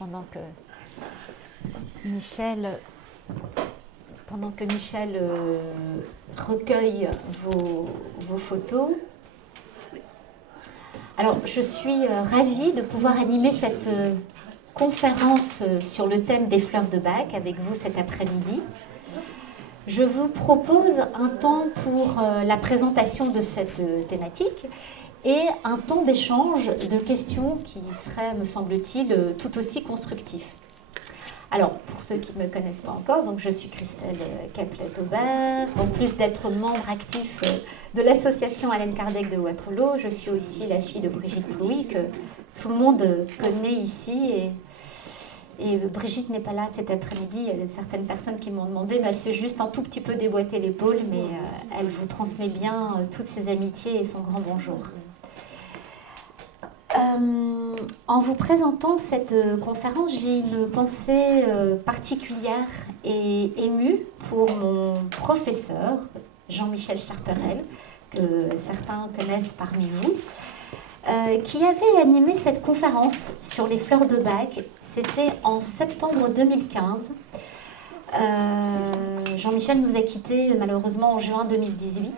pendant que Michel recueille vos photos. Alors, je suis ravie de pouvoir animer cette conférence sur le thème des fleurs de Bach avec vous cet après-midi. Je vous propose un temps pour la présentation de cette thématique et un temps d'échange de questions qui serait, me semble-t-il, tout aussi constructif. Alors, pour ceux qui ne me connaissent pas encore, donc je suis Christelle Caplet-Aubert. En plus d'être membre actif de l'association Alain Kardec de Waterloo, je suis aussi la fille de Brigitte Plouy, que tout le monde connaît ici. Et Brigitte n'est pas là cet après-midi. Il y a certaines personnes qui m'ont demandé, mais elle s'est juste un tout petit peu déboîté l'épaule, mais elle vous transmet bien toutes ses amitiés et son grand bonjour. En vous présentant cette conférence, j'ai une pensée particulière et émue pour mon professeur, Jean-Michel Charperel, que certains connaissent parmi vous, qui avait animé cette conférence sur les fleurs de Bach. C'était en septembre 2015. Jean-Michel nous a quittés malheureusement en juin 2018.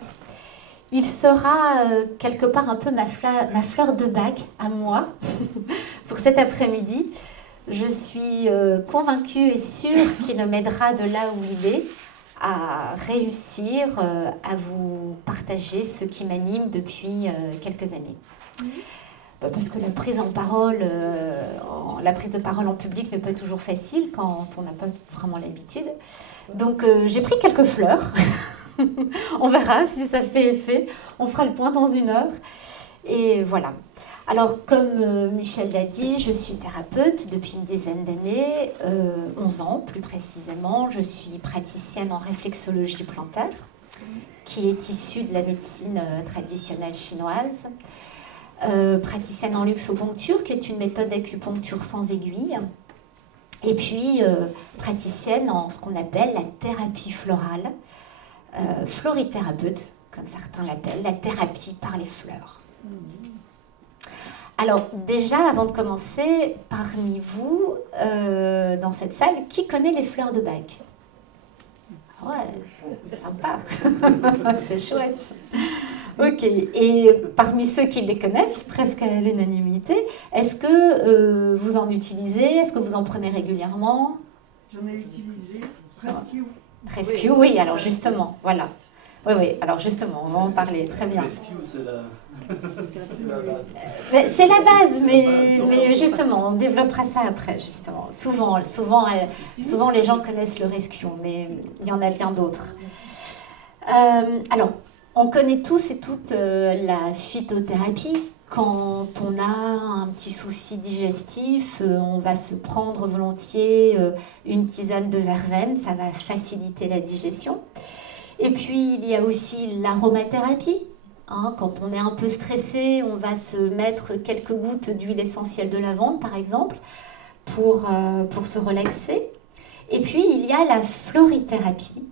Il sera quelque part un peu ma fleur de Bach à moi pour cet après-midi. Je suis convaincue et sûre qu'il m'aidera de là où il est à réussir à vous partager ce qui m'anime depuis quelques années. Parce que la prise de parole en public n'est pas toujours facile quand on n'a pas vraiment l'habitude. Donc j'ai pris quelques fleurs. On verra si ça fait effet. On fera le point dans 1 heure. Et voilà. Alors, comme Michel l'a dit, je suis thérapeute depuis une dizaine d'années, 11 ans plus précisément. Je suis praticienne en réflexologie plantaire, qui est issue de la médecine traditionnelle chinoise. Praticienne en luxoponcture, qui est une méthode d'acupuncture sans aiguille. Et puis, praticienne en ce qu'on appelle la thérapie florale. Florithérapeute, comme certains l'appellent, la thérapie par les fleurs. Alors déjà, avant de commencer, parmi vous, dans cette salle, qui connaît les fleurs de Bach? Ouais, c'est sympa, c'est chouette. Ok, et parmi ceux qui les connaissent, presque à l'unanimité, est-ce que vous en utilisez? Est-ce que vous en prenez régulièrement? J'en ai utilisé Rescue. Rescue, oui, alors justement, voilà. Oui, alors justement, on va en parler, très bien. Rescue, c'est la base. C'est la base, mais justement, on développera ça après, justement. Souvent, les gens connaissent le Rescue, mais il y en a bien d'autres. Alors, on connaît tous et toutes la phytothérapie. Quand on a un petit souci digestif, on va se prendre volontiers une tisane de verveine, ça va faciliter la digestion. Et puis, il y a aussi l'aromathérapie. Quand on est un peu stressé, on va se mettre quelques gouttes d'huile essentielle de lavande, par exemple, pour se relaxer. Et puis, il y a la florithérapie,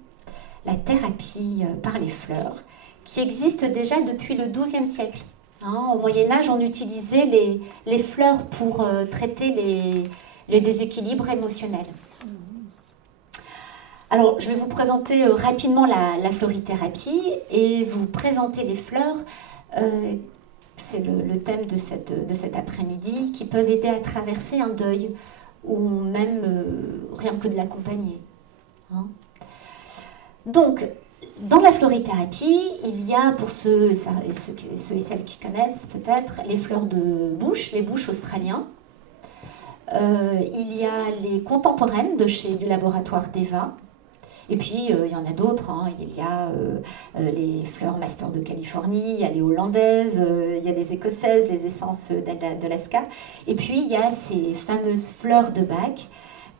la thérapie par les fleurs, qui existe déjà depuis le XIIe siècle. Au Moyen-Âge, on utilisait les fleurs pour traiter les déséquilibres émotionnels. Alors, je vais vous présenter rapidement la florithérapie et vous présenter les fleurs. C'est le thème de cet après-midi, qui peuvent aider à traverser un deuil ou même rien que de l'accompagner. Donc, dans la florithérapie, il y a, pour ceux et celles qui connaissent peut-être, les fleurs de bouche, les bouches australiens. Il y a les contemporaines du laboratoire Deva. Et puis, il y en a d'autres. Il y a les fleurs Master de Californie, il y a les hollandaises, il y a les écossaises, les essences d'Alaska. Et puis, il y a ces fameuses fleurs de Bach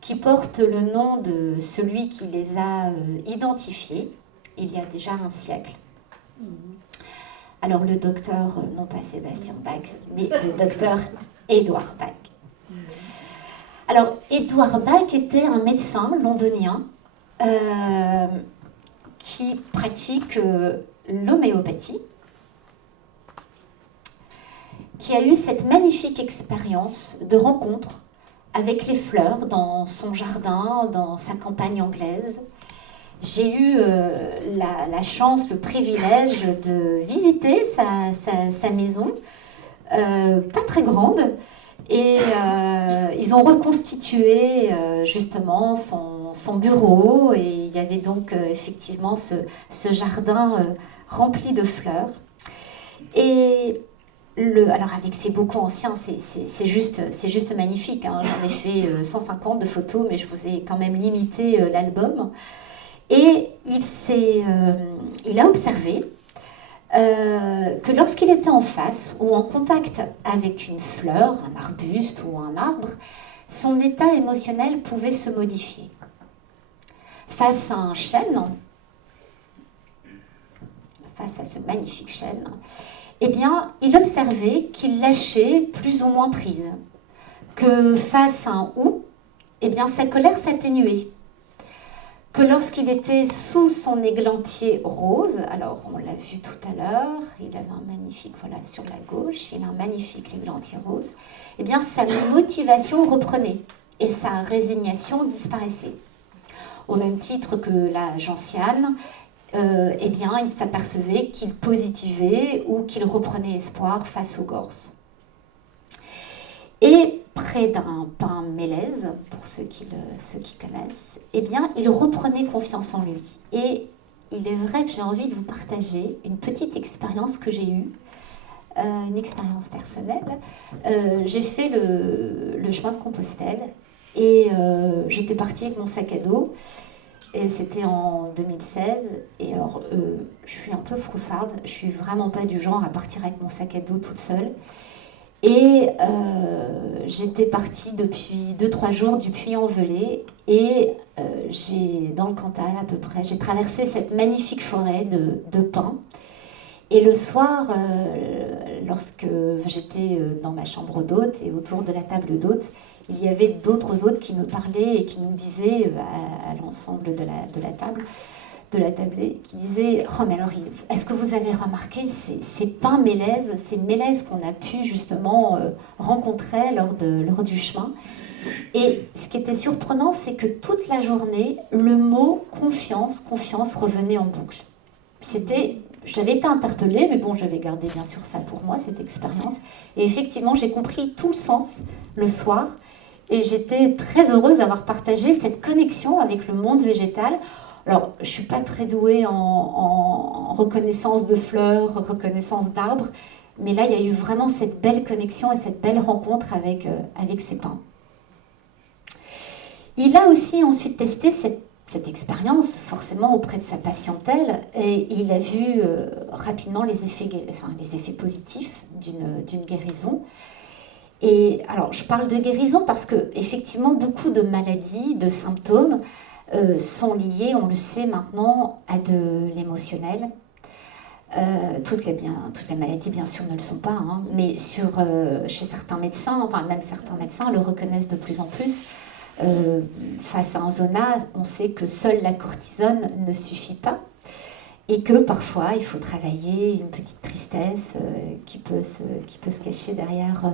qui portent le nom de celui qui les a identifiées il y a déjà un siècle. Alors, le docteur, non pas Sébastien Bach, mais le docteur Édouard Bach. Alors, Édouard Bach était un médecin londonien qui pratique l'homéopathie, qui a eu cette magnifique expérience de rencontre avec les fleurs dans son jardin, dans sa campagne anglaise. J'ai eu la chance, le privilège de visiter sa maison, pas très grande, et ils ont reconstitué justement son bureau, et il y avait donc effectivement ce jardin rempli de fleurs. Et alors avec ces bocaux anciens, c'est juste magnifique, hein. J'en ai fait 150 de photos, mais je vous ai quand même limité l'album. Et il a observé que lorsqu'il était en face ou en contact avec une fleur, un arbuste ou un arbre, son état émotionnel pouvait se modifier. Face à un chêne, face à ce magnifique chêne, eh bien, il observait qu'il lâchait plus ou moins prise. Que face à un hou, eh bien, sa colère s'atténuait. Que lorsqu'il était sous son églantier rose, alors on l'a vu tout à l'heure, il avait un magnifique, voilà, sur la gauche, il a un magnifique églantier rose, eh bien sa motivation reprenait et sa résignation disparaissait. Au même titre que la gentiane, eh bien il s'apercevait qu'il positivait ou qu'il reprenait espoir face aux gorses. Et près d'un pin mélèze, pour ceux qui connaissent, eh bien, il reprenait confiance en lui. Et il est vrai que j'ai envie de vous partager une petite expérience que j'ai eue, une expérience personnelle. J'ai fait le chemin de Compostelle et j'étais partie avec mon sac à dos. Et c'était en 2016. Et alors, je suis un peu froussarde. Je suis vraiment pas du genre à partir avec mon sac à dos toute seule. Et j'étais partie depuis 2-3 jours du Puy-en-Velay et dans le Cantal à peu près, j'ai traversé cette magnifique forêt de pins. Et le soir, lorsque j'étais dans ma chambre d'hôte et autour de la table d'hôte, il y avait d'autres hôtes qui me parlaient et qui nous disaient à l'ensemble de la table, de la tablée, qui disait « Oh, mais alors, est-ce que vous avez remarqué ces pins mélèzes, ces mélèzes qu'on a pu justement rencontrer lors du chemin ?» Et ce qui était surprenant, c'est que toute la journée, le mot confiance revenait en boucle. J'avais été interpellée, mais bon, j'avais gardé bien sûr ça pour moi, cette expérience. Et effectivement, j'ai compris tout le sens le soir. Et j'étais très heureuse d'avoir partagé cette connexion avec le monde végétal. Alors, je ne suis pas très douée en reconnaissance de fleurs, reconnaissance d'arbres, mais là, il y a eu vraiment cette belle connexion et cette belle rencontre avec ces pins. Il a aussi ensuite testé cette expérience, forcément auprès de sa patientèle, et il a vu rapidement les effets positifs d'une guérison. Et alors, je parle de guérison parce que, effectivement, beaucoup de maladies, de symptômes, sont liées, on le sait maintenant, à de l'émotionnel. Toutes les maladies, bien sûr, ne le sont pas, hein, mais chez certains médecins, enfin même certains médecins le reconnaissent de plus en plus. Face à un zona, on sait que seule la cortisone ne suffit pas et que parfois il faut travailler une petite tristesse qui peut se cacher derrière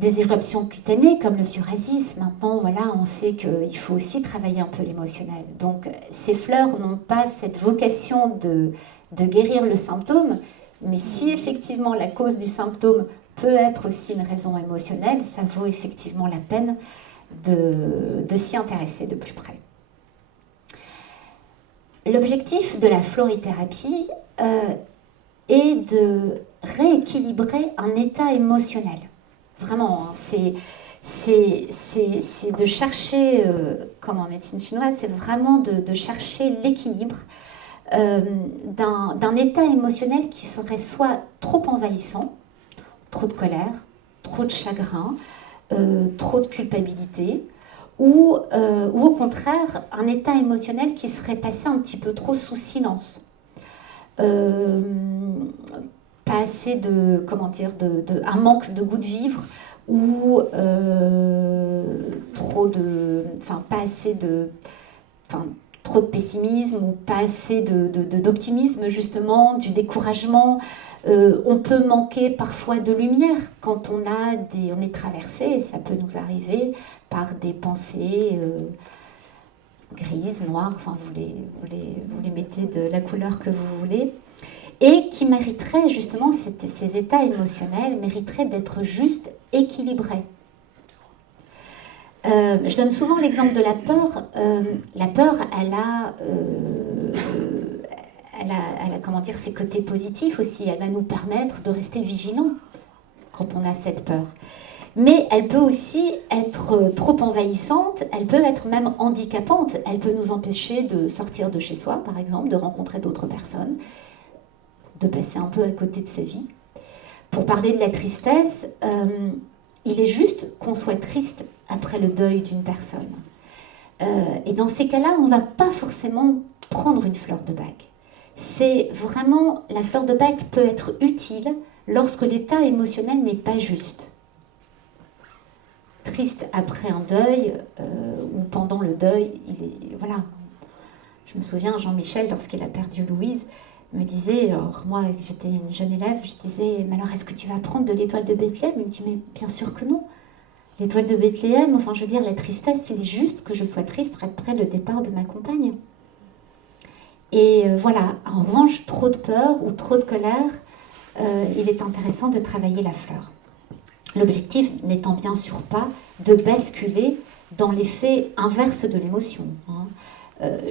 des éruptions cutanées comme le psoriasis. Maintenant, voilà, on sait qu'il faut aussi travailler un peu l'émotionnel. Donc, ces fleurs n'ont pas cette vocation de guérir le symptôme, mais si effectivement la cause du symptôme peut être aussi une raison émotionnelle, ça vaut effectivement la peine de s'y intéresser de plus près. L'objectif de la florithérapie est de rééquilibrer un état émotionnel. Vraiment, hein, c'est de chercher, comme en médecine chinoise, c'est vraiment de chercher l'équilibre d'un état émotionnel qui serait soit trop envahissant, trop de colère, trop de chagrin, trop de culpabilité, ou au contraire un état émotionnel qui serait passé un petit peu trop sous silence. Pas assez un manque de goût de vivre ou trop de pessimisme ou pas assez d'optimisme justement, du découragement, On peut manquer parfois de lumière quand on est traversé, ça peut nous arriver par des pensées grises, noires, enfin vous les mettez de la couleur que vous voulez, et qui mériteraient justement, ces états émotionnels mériteraient d'être juste équilibrés. Je donne souvent l'exemple de la peur. La peur, elle a comment dire, ses côtés positifs aussi. Elle va nous permettre de rester vigilants quand on a cette peur. Mais elle peut aussi être trop envahissante, elle peut être même handicapante. Elle peut nous empêcher de sortir de chez soi, par exemple, de rencontrer d'autres personnes, de passer un peu à côté de sa vie. Pour parler de la tristesse, il est juste qu'on soit triste après le deuil d'une personne. Et dans ces cas-là, on ne va pas forcément prendre une fleur de bac. C'est vraiment, la fleur de bac peut être utile lorsque l'état émotionnel n'est pas juste. Triste après un deuil ou pendant le deuil, voilà. Je me souviens, Jean-Michel, lorsqu'il a perdu Louise, me disait, alors moi j'étais une jeune élève, je disais, mais alors est-ce que tu vas prendre de l'étoile de Bethléem? Il me dit, mais bien sûr que non. L'étoile de Bethléem, enfin je veux dire, la tristesse, il est juste que je sois triste après le départ de ma compagne. Et voilà, en revanche, trop de peur ou trop de colère, il est intéressant de travailler la fleur. L'objectif n'étant bien sûr pas de basculer dans l'effet inverse de l'émotion, hein.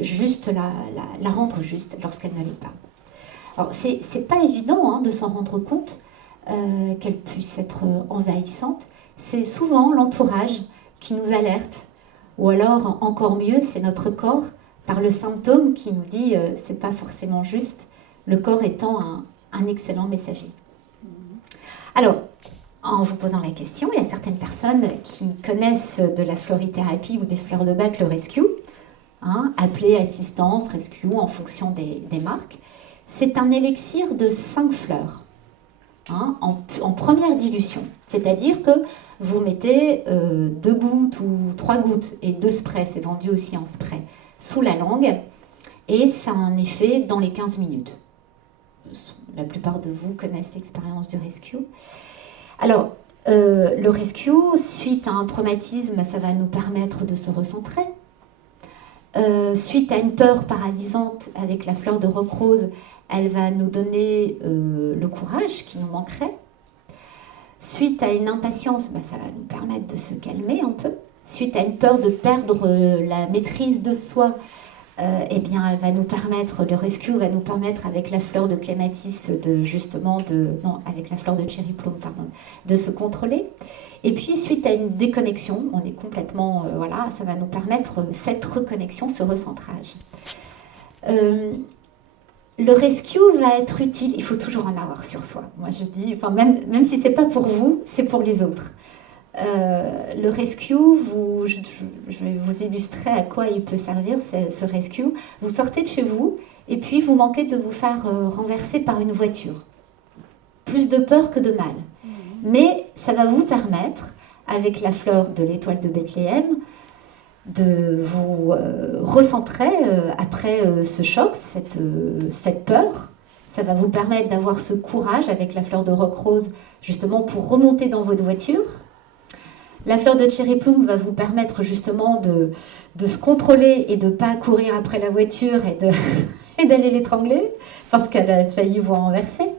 Juste la rendre juste lorsqu'elle ne l'est pas. Alors c'est pas évident hein, de s'en rendre compte qu'elle puisse être envahissante. C'est souvent l'entourage qui nous alerte, ou alors encore mieux, c'est notre corps par le symptôme qui nous dit c'est pas forcément juste, le corps étant un excellent messager. Alors, en vous posant la question, il y a certaines personnes qui connaissent de la florithérapie ou des fleurs de bac, le rescue, hein, appelé assistance, rescue en fonction des marques. C'est un élixir de 5 fleurs hein, en première dilution. C'est-à-dire que vous mettez 2 gouttes ou 3 gouttes et 2 sprays, c'est vendu aussi en spray, sous la langue et ça a un effet dans les 15 minutes. La plupart de vous connaissent l'expérience du rescue. Alors, le rescue, suite à un traumatisme, ça va nous permettre de se recentrer. Suite à une peur paralysante avec la fleur de roc rose, elle va nous donner le courage qui nous manquerait. Suite à une impatience, ça va nous permettre de se calmer un peu. Suite à une peur de perdre la maîtrise de soi, eh bien, elle va nous permettre, le rescue va nous permettre avec la fleur de clématis avec la fleur de cherry plum, pardon, de se contrôler. Et puis, suite à une déconnexion, on est complètement, voilà, ça va nous permettre cette reconnexion, ce recentrage. Le rescue va être utile, il faut toujours en avoir sur soi. Moi, je dis, enfin, même si c'est pas pour vous, c'est pour les autres. Le rescue, je vais vous illustrer à quoi il peut servir ce rescue. Vous sortez de chez vous et puis vous manquez de vous faire renverser par une voiture. Plus de peur que de mal. Mais ça va vous permettre, avec la fleur de l'étoile de Bethléem, de vous recentrer après ce choc, cette peur. Ça va vous permettre d'avoir ce courage avec la fleur de roc rose, justement pour remonter dans votre voiture. La fleur de cherry plum va vous permettre justement de se contrôler et de ne pas courir après la voiture et d'aller l'étrangler parce qu'elle a failli vous renverser.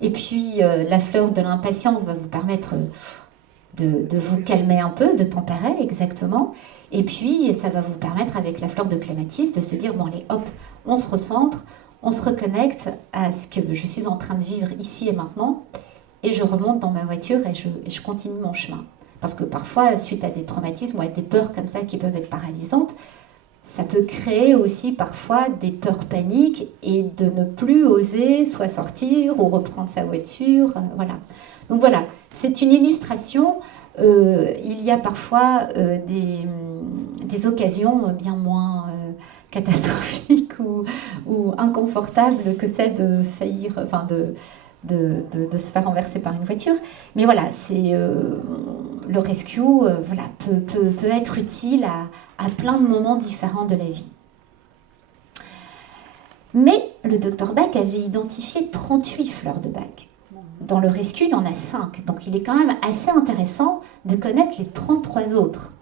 Et puis la fleur de l'impatience va vous permettre de vous calmer un peu, de tempérer exactement. Et puis ça va vous permettre avec la fleur de clématis de se dire bon allez hop, on se recentre, on se reconnecte à ce que je suis en train de vivre ici et maintenant et je remonte dans ma voiture et je continue mon chemin. Parce que parfois, suite à des traumatismes ou à des peurs comme ça qui peuvent être paralysantes, ça peut créer aussi parfois des peurs paniques et de ne plus oser soit sortir ou reprendre sa voiture. Voilà. Donc voilà, c'est une illustration. Il y a parfois des occasions bien moins catastrophiques ou inconfortables que celle de faillir, enfin de se faire renverser par une voiture. Mais voilà, le rescue voilà, peut être utile à plein de moments différents de la vie. Mais le Dr Bach avait identifié 38 fleurs de Bach. dans le rescue, il y en a 5. Donc il est quand même assez intéressant de connaître les 33 autres.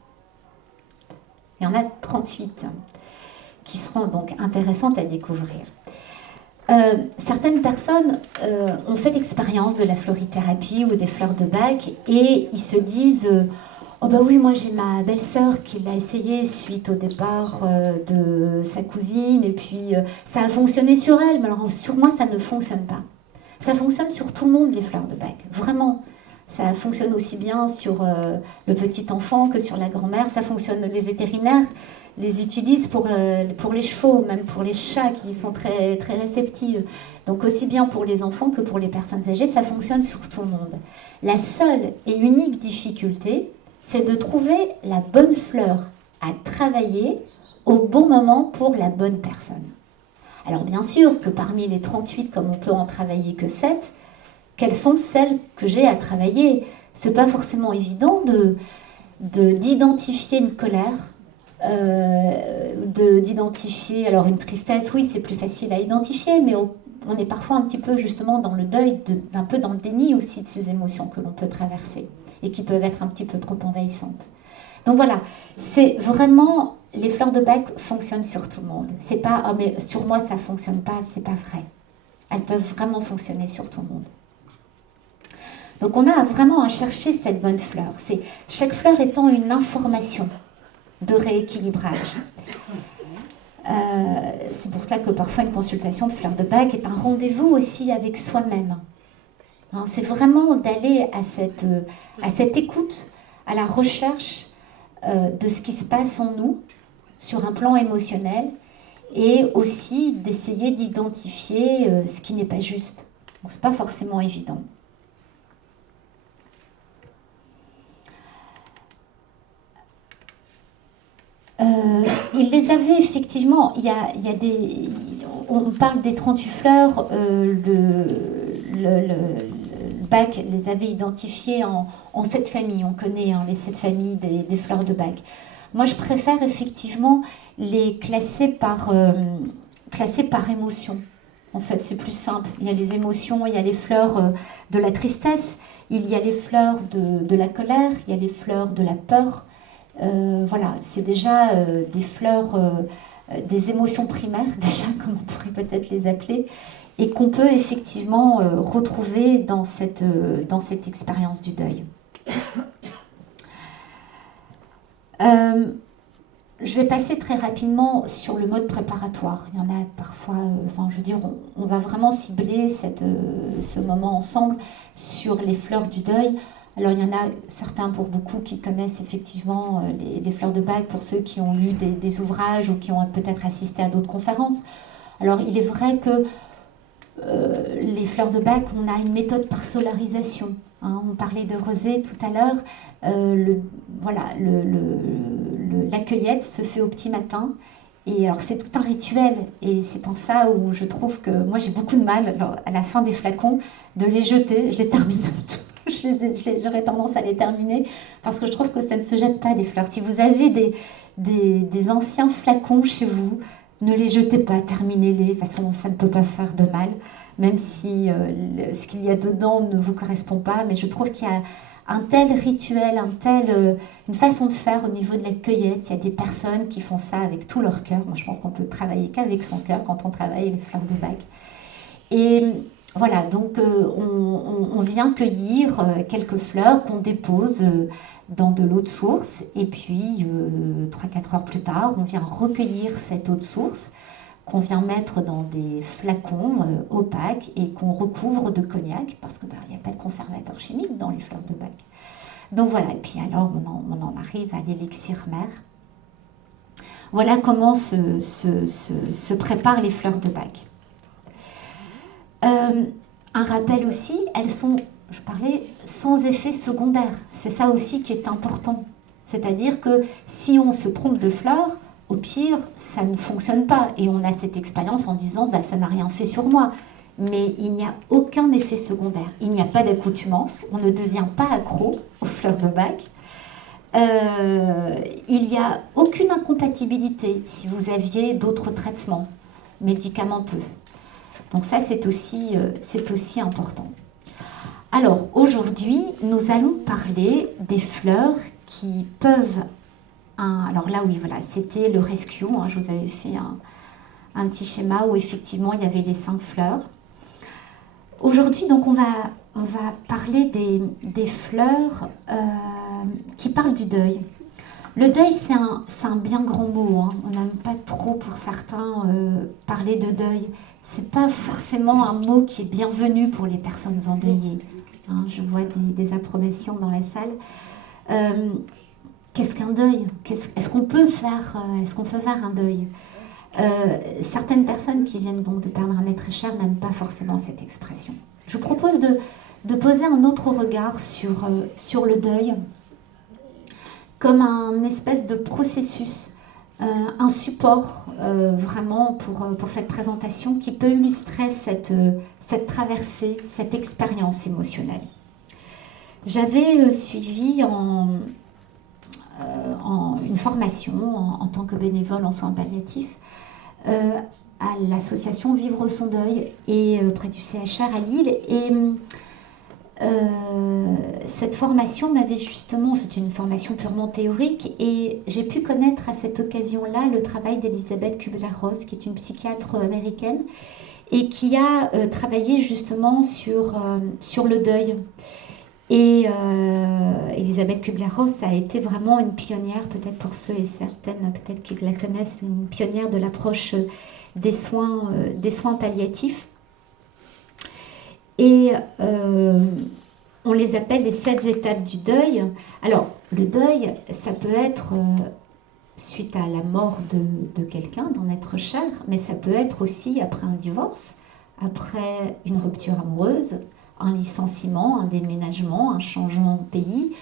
Il y en a 38 qui seront donc intéressantes à découvrir. Certaines personnes ont fait l'expérience de la florithérapie ou des fleurs de bac et ils se disent oh bah oui, moi j'ai ma belle-sœur qui l'a essayé suite au départ de sa cousine et puis ça a fonctionné sur elle, mais alors sur moi ça ne fonctionne pas. Ça fonctionne sur tout le monde les fleurs de bac, vraiment. Ça fonctionne aussi bien sur le petit enfant que sur la grand-mère, ça fonctionne, les vétérinaires les utilisent pour les chevaux, même pour les chats qui sont très, très réceptifs. Donc aussi bien pour les enfants que pour les personnes âgées, ça fonctionne sur tout le monde. La seule et unique difficulté, c'est de trouver la bonne fleur à travailler au bon moment pour la bonne personne. Alors bien sûr que parmi les 38, comme on peut en travailler que 7, quelles sont celles que j'ai à travailler? Ce n'est pas forcément évident d'identifier une colère, d'identifier, alors une tristesse, oui, c'est plus facile à identifier, mais on est parfois un petit peu justement dans le deuil, un peu dans le déni aussi de ces émotions que l'on peut traverser et qui peuvent être un petit peu trop envahissantes. Donc voilà, c'est vraiment, les fleurs de bac fonctionnent sur tout le monde. C'est pas, oh mais sur moi ça fonctionne pas, c'est pas vrai. Elles peuvent vraiment fonctionner sur tout le monde. Donc on a vraiment à chercher cette bonne fleur. Chaque fleur étant une information de rééquilibrage. C'est pour ça que parfois une consultation de fleurs de bac est un rendez-vous aussi avec soi-même. Hein, c'est vraiment d'aller à cette écoute, à la recherche de ce qui se passe en nous sur un plan émotionnel et aussi d'essayer d'identifier ce qui n'est pas juste. Donc c'est pas forcément évident. Il les avait effectivement, on parle des 38 fleurs, le bac les avait identifiées en 7 familles, on connaît les 7 familles des fleurs de bac. Moi je préfère effectivement les classer par émotion. En fait c'est plus simple, il y a les émotions, il y a les fleurs de la tristesse, il y a les fleurs de la colère, il y a les fleurs de la peur. Voilà, c'est déjà des fleurs, des émotions primaires, déjà, comme on pourrait peut-être les appeler, et qu'on peut effectivement retrouver dans cette expérience du deuil. Je vais passer très rapidement sur le mode préparatoire. Il y en a parfois, on va vraiment cibler ce moment ensemble sur les fleurs du deuil. Alors il y en a certains pour beaucoup qui connaissent effectivement les fleurs de bac, pour ceux qui ont lu des ouvrages ou qui ont peut-être assisté à d'autres conférences. Alors il est vrai que les fleurs de bac, on a une méthode par solarisation. Hein, on parlait de rosée tout à l'heure. La cueillette se fait au petit matin. Et alors c'est tout un rituel. Et c'est en ça où je trouve que moi j'ai beaucoup de mal, alors, à la fin des flacons, de les jeter. Je les termine tous. J'aurais tendance à les terminer parce que je trouve que ça ne se jette pas des fleurs. Si vous avez des anciens flacons chez vous, ne les jetez pas, terminez-les. De toute façon, ça ne peut pas faire de mal, même si ce qu'il y a dedans ne vous correspond pas. Mais je trouve qu'il y a un tel rituel, une façon de faire au niveau de la cueillette. Il y a des personnes qui font ça avec tout leur cœur. Moi, je pense qu'on peut travailler qu'avec son cœur quand on travaille les fleurs de bac. Et voilà, donc on vient cueillir quelques fleurs qu'on dépose dans de l'eau de source et puis 3-4 heures plus tard, on vient recueillir cette eau de source qu'on vient mettre dans des flacons opaques et qu'on recouvre de cognac parce qu'il n'y a pas de conservateur chimique dans les fleurs de bac. Donc voilà, et puis alors on en arrive à l'élixir mère. Voilà comment se préparent les fleurs de bac. Un rappel aussi, elles sont, je parlais, sans effet secondaire. C'est ça aussi qui est important. C'est-à-dire que si on se trompe de fleur, au pire, ça ne fonctionne pas. Et on a cette expérience en disant, bah, ça n'a rien fait sur moi. Mais il n'y a aucun effet secondaire. Il n'y a pas d'accoutumance. On ne devient pas accro aux fleurs de bac. Il n'y a aucune incompatibilité si vous aviez d'autres traitements médicamenteux. Donc ça, c'est aussi important. Alors, aujourd'hui, nous allons parler des fleurs qui peuvent... alors là, oui, voilà, c'était le rescue. Hein, je vous avais fait un petit schéma où effectivement, il y avait les 5 fleurs. Aujourd'hui, donc, on va parler des fleurs qui parlent du deuil. Le deuil, c'est un bien grand mot. Hein. On n'aime pas trop, pour certains, parler de deuil. C'est pas forcément un mot qui est bienvenu pour les personnes endeuillées. Hein, je vois des approbations dans la salle. Qu'est-ce qu'un deuil? Est-ce qu'on peut faire un deuil? Certaines personnes qui viennent donc de perdre un être cher n'aiment pas forcément cette expression. Je vous propose de poser un autre regard sur le deuil comme un espèce de processus, un support vraiment pour cette présentation qui peut illustrer cette traversée, cette expérience émotionnelle. J'avais suivi une formation en tant que bénévole en soins palliatifs à l'association Vivre son deuil et près du CHR à Lille. Et cette formation m'avait justement, c'était une formation purement théorique, et j'ai pu connaître à cette occasion-là le travail d'Elisabeth Kubler-Ross, qui est une psychiatre américaine, et qui a travaillé justement sur le deuil. Et Elisabeth Kubler-Ross a été vraiment une pionnière, peut-être pour ceux et certaines, peut-être qui la connaissent, une pionnière de l'approche des soins palliatifs. Et on les appelle les 7 étapes du deuil. Alors, le deuil, ça peut être suite à la mort de quelqu'un, d'un être cher, mais ça peut être aussi après un divorce, après une rupture amoureuse, un licenciement, un déménagement, un changement de pays.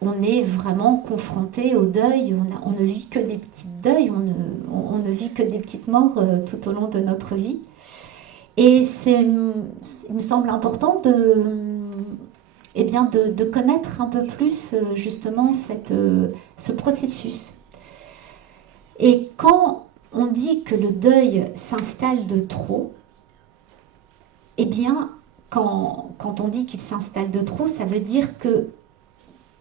On est vraiment confronté au deuil, on ne vit que des petites deuils, on ne vit que des petites morts tout au long de notre vie. Et il me semble important de connaître un peu plus justement ce processus. Et quand on dit que le deuil s'installe de trop, eh bien, quand on dit qu'il s'installe de trop, ça veut dire que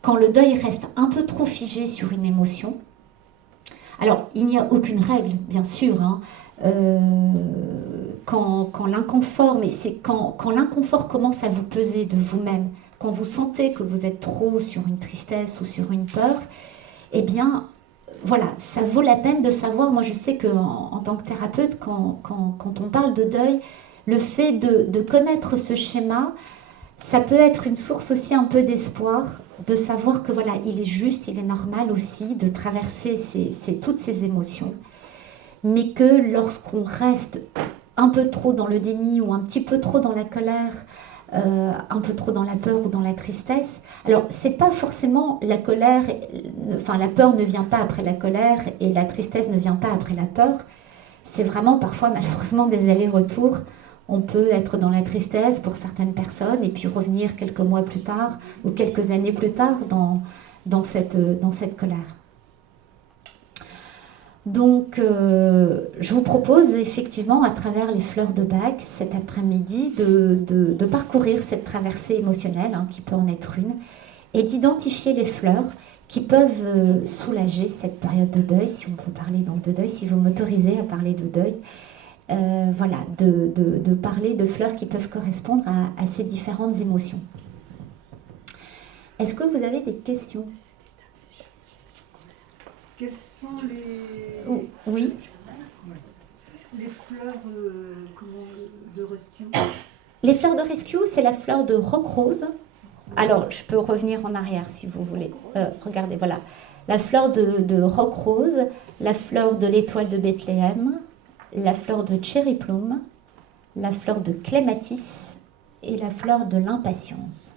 quand le deuil reste un peu trop figé sur une émotion, alors il n'y a aucune règle, bien sûr, hein, quand l'inconfort, mais c'est quand l'inconfort commence à vous peser de vous-même, quand vous sentez que vous êtes trop sur une tristesse ou sur une peur, eh bien, voilà, ça vaut la peine de savoir. Moi, je sais qu'en tant que thérapeute, quand on parle de deuil, le fait de connaître ce schéma, ça peut être une source aussi un peu d'espoir, de savoir que voilà, il est juste, il est normal aussi de traverser toutes ces émotions, mais que lorsqu'on reste un peu trop dans le déni ou un petit peu trop dans la colère, un peu trop dans la peur ou dans la tristesse. Alors, c'est pas forcément la colère, enfin la peur ne vient pas après la colère et la tristesse ne vient pas après la peur. C'est vraiment parfois malheureusement des allers-retours. On peut être dans la tristesse pour certaines personnes et puis revenir quelques mois plus tard ou quelques années plus tard dans cette colère. Donc, je vous propose effectivement, à travers les fleurs de bac, cet après-midi, de parcourir cette traversée émotionnelle, hein, qui peut en être une, et d'identifier les fleurs qui peuvent soulager cette période de deuil, si on peut parler donc de deuil, si vous m'autorisez à parler de deuil. Voilà, de parler de fleurs qui peuvent correspondre à ces différentes émotions. Est-ce que vous avez des questions ? Quelles sont Oui. les fleurs de rescue? Les fleurs de rescue, c'est la fleur de roc rose. Alors, je peux revenir en arrière si vous voulez. Regardez, voilà. La fleur de roc rose, la fleur de l'étoile de Bethléem, la fleur de cherry plum, la fleur de clématis et la fleur de l'impatience.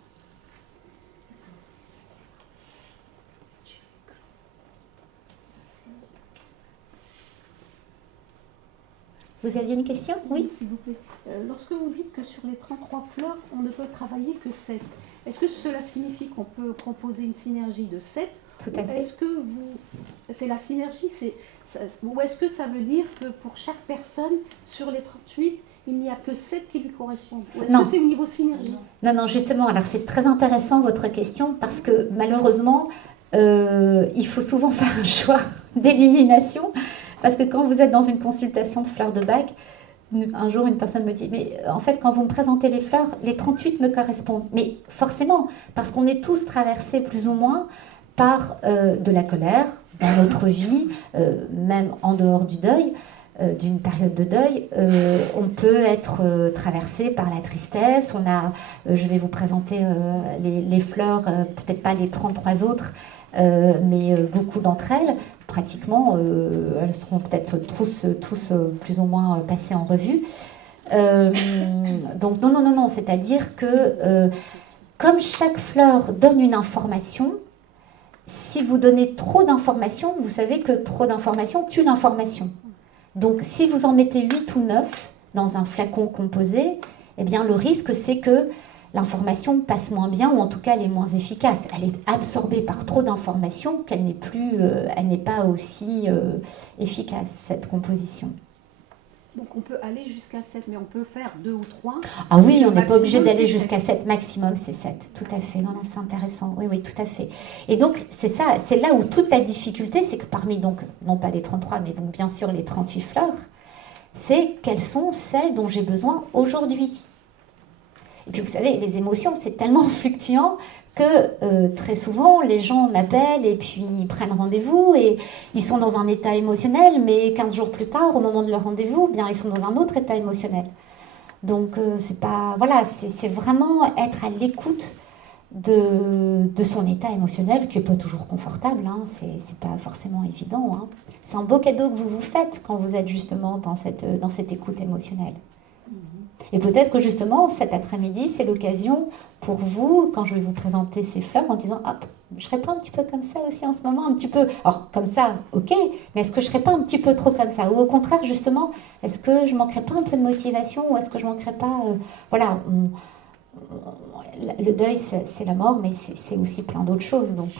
Vous aviez une question? Oui, s'il vous plaît. Lorsque vous dites que sur les 33 fleurs, on ne peut travailler que 7, est-ce que cela signifie qu'on peut composer une synergie de 7? Tout à fait. Est-ce que c'est la synergie, ou est-ce que ça veut dire que pour chaque personne, sur les 38, il n'y a que 7 qui lui correspondent? Ou est-ce Non. que c'est au niveau synergie? Non, non, justement, alors c'est très intéressant votre question parce que malheureusement, il faut souvent faire un choix d'élimination parce que quand vous êtes dans une consultation de fleurs de bac, un jour une personne me dit, mais en fait quand vous me présentez les fleurs, les 38 me correspondent. Mais forcément, parce qu'on est tous traversés plus ou moins par de la colère dans notre vie, même en dehors du deuil. D'une période de deuil, on peut être traversé par la tristesse. Je vais vous présenter les fleurs, peut-être pas les 33 autres, mais beaucoup d'entre elles. Pratiquement, elles seront peut-être tous plus ou moins passées en revue. Donc non, c'est-à-dire que comme chaque fleur donne une information, si vous donnez trop d'informations, vous savez que trop d'informations tue l'information. Donc, si vous en mettez 8 ou 9 dans un flacon composé, eh bien, le risque, c'est que l'information passe moins bien, ou en tout cas, elle est moins efficace. Elle est absorbée par trop d'informations qu'elle n'est pas aussi efficace, cette composition. Donc, on peut aller jusqu'à 7, mais on peut faire 2 ou 3. Ah oui, on n'est pas Maximum, obligé d'aller c'est jusqu'à 7. 7. Maximum, c'est 7. Tout à fait. Non, c'est intéressant. Oui, tout à fait. Et donc, c'est ça, c'est là où toute la difficulté, c'est que parmi, donc, non pas les 33, mais donc bien sûr les 38 fleurs, c'est quelles sont celles dont j'ai besoin aujourd'hui. Et puis, vous savez, les émotions, c'est tellement fluctuant que très souvent, les gens m'appellent et puis ils prennent rendez-vous et ils sont dans un état émotionnel, mais 15 jours plus tard, au moment de leur rendez-vous, bien, ils sont dans un autre état émotionnel. Donc, c'est pas, voilà, c'est vraiment être à l'écoute de son état émotionnel, qui n'est pas toujours confortable, hein, c'est pas forcément évident. Hein. C'est un beau cadeau que vous vous faites quand vous êtes justement dans cette écoute émotionnelle. Et peut-être que justement, cet après-midi, c'est l'occasion pour vous, quand je vais vous présenter ces fleurs, en disant « Ah, je serais pas un petit peu comme ça aussi en ce moment, un petit peu… » Alors, comme ça, ok, mais est-ce que je serais pas un petit peu trop comme ça? Ou au contraire, justement, est-ce que je manquerais pas un peu de motivation? Ou est-ce que je manquerais pas… voilà, le deuil, c'est la mort, mais c'est aussi plein d'autres choses. Donc,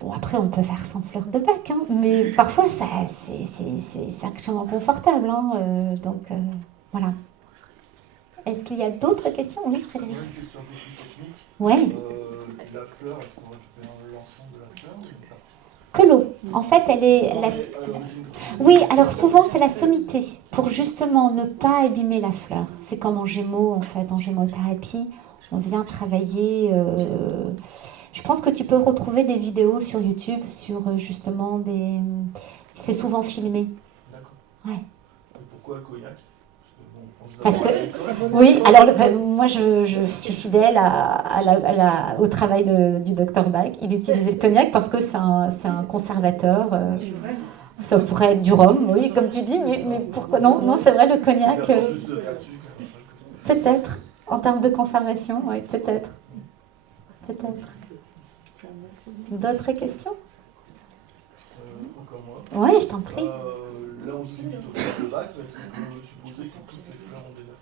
bon, après, on peut faire sans fleurs de bac, hein, mais parfois, c'est sacrément confortable. Hein, donc, voilà. Est-ce qu'il y a d'autres questions? Oui, Frédéric. Une question un peu plus technique. Oui. La fleur, est-ce qu'on récupère l'ensemble de la fleur ou une partie? Que l'eau. En fait, elle est… À l'origine. Oui, alors souvent, c'est la sommité, pour justement ne pas abîmer la fleur. C'est comme en gémeaux, en fait, en gémothérapie. On vient travailler… Je pense que tu peux retrouver des vidéos sur YouTube sur justement des… C'est souvent filmé. D'accord. Ouais. Et pourquoi le cognac? Parce que, oui, alors moi je suis fidèle au travail du docteur Bach. Il utilisait le cognac parce que c'est un conservateur. Ça pourrait être du rhum, oui, comme tu dis, mais pourquoi non? Non, c'est vrai, le cognac. Peut-être, en termes de conservation, oui, peut-être. Peut-être. D'autres questions? Encore moi. Oui, je t'en prie. Là, on s'est mis au fleurs de bac, est-ce qu'on peut supposer que toutes les fleurs ont des œufs?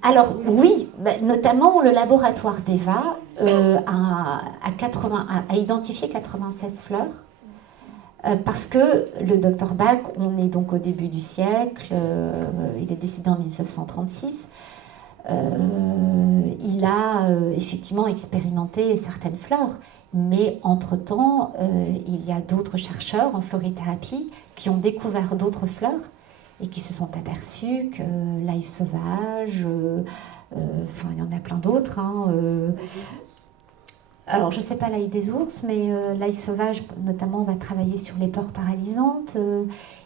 Alors oui, notamment le laboratoire d'Eva a identifié 96 fleurs parce que le docteur Bach, on est donc au début du siècle, il est décédé en 1936, il a effectivement expérimenté certaines fleurs, mais entre-temps, il y a d'autres chercheurs en florithérapie qui ont découvert d'autres fleurs et qui se sont aperçus que l'ail sauvage, enfin il y en a plein d'autres. Hein, alors je ne sais pas l'ail des ours, mais l'ail sauvage notamment va travailler sur les peurs paralysantes.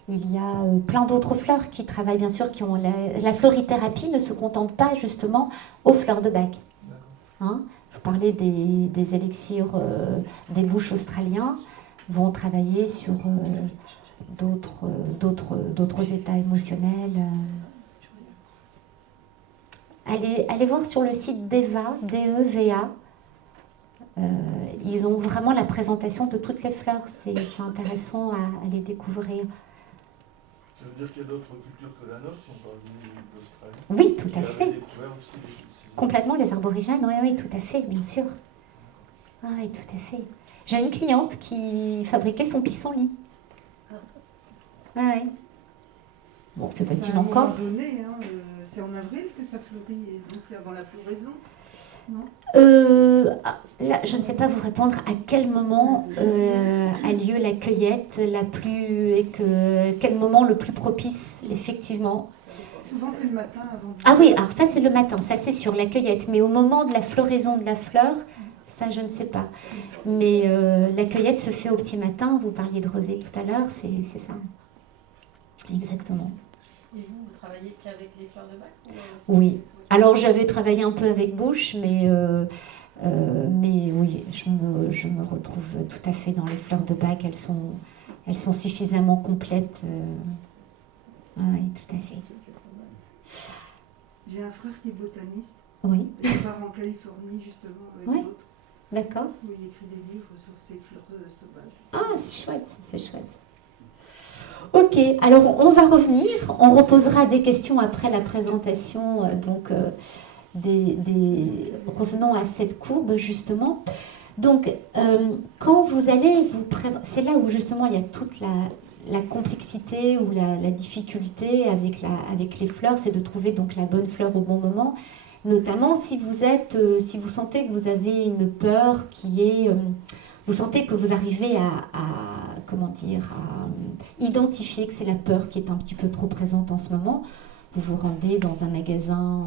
Il y a plein d'autres fleurs qui travaillent bien sûr, qui ont la florithérapie ne se contente pas justement aux fleurs de bac. Hein, je parlais des élixirs des bouches australiens, vont travailler sur d'autres états émotionnels. Allez voir sur le site d'EVA, DEVA. Ils ont vraiment la présentation de toutes les fleurs. C'est intéressant à les découvrir. Ça veut dire qu'il y a d'autres cultures que la nôtre, si on parle d'Australie? Oui, tout à fait. Aussi Complètement les arborigènes, oui, tout à fait, bien sûr. Ah, oui, tout à fait. J'ai une cliente qui fabriquait son pissenlit. Ah, oui. Bon, c'est facile À un encore. moment donné, hein, c'est en avril que ça fleurit, et donc c'est avant la floraison, non? Là, je ne sais pas vous répondre à quel moment a lieu la cueillette quel moment le plus propice, effectivement. Souvent c'est le matin avant. Ah oui, alors ça c'est le matin, ça c'est sur la cueillette, mais au moment de la floraison de la fleur, ça je ne sais pas. Mais la cueillette se fait au petit matin, vous parliez de rosée tout à l'heure, c'est ça. Exactement. Et vous travaillez qu'avec les fleurs de bac Oui. Alors j'avais travaillé un peu avec Bush, mais oui, je me retrouve tout à fait dans les fleurs de bac. Elles sont suffisamment complètes. Oui, tout à fait. J'ai un frère qui est botaniste. Oui. Il part en Californie justement avec Oui. d'autres. D'accord. Où il écrit des livres sur ces fleurs sauvages. Ah, c'est chouette, c'est chouette. Ok, alors on va revenir. On reposera des questions après la présentation. Revenons à cette courbe justement. Donc, quand vous allez vous présenter, c'est là où justement il y a toute la complexité ou la difficulté avec les fleurs, c'est de trouver donc la bonne fleur au bon moment. Notamment si vous sentez que vous avez une peur vous sentez que vous arrivez à identifier que c'est la peur qui est un petit peu trop présente en ce moment. Vous vous rendez dans un magasin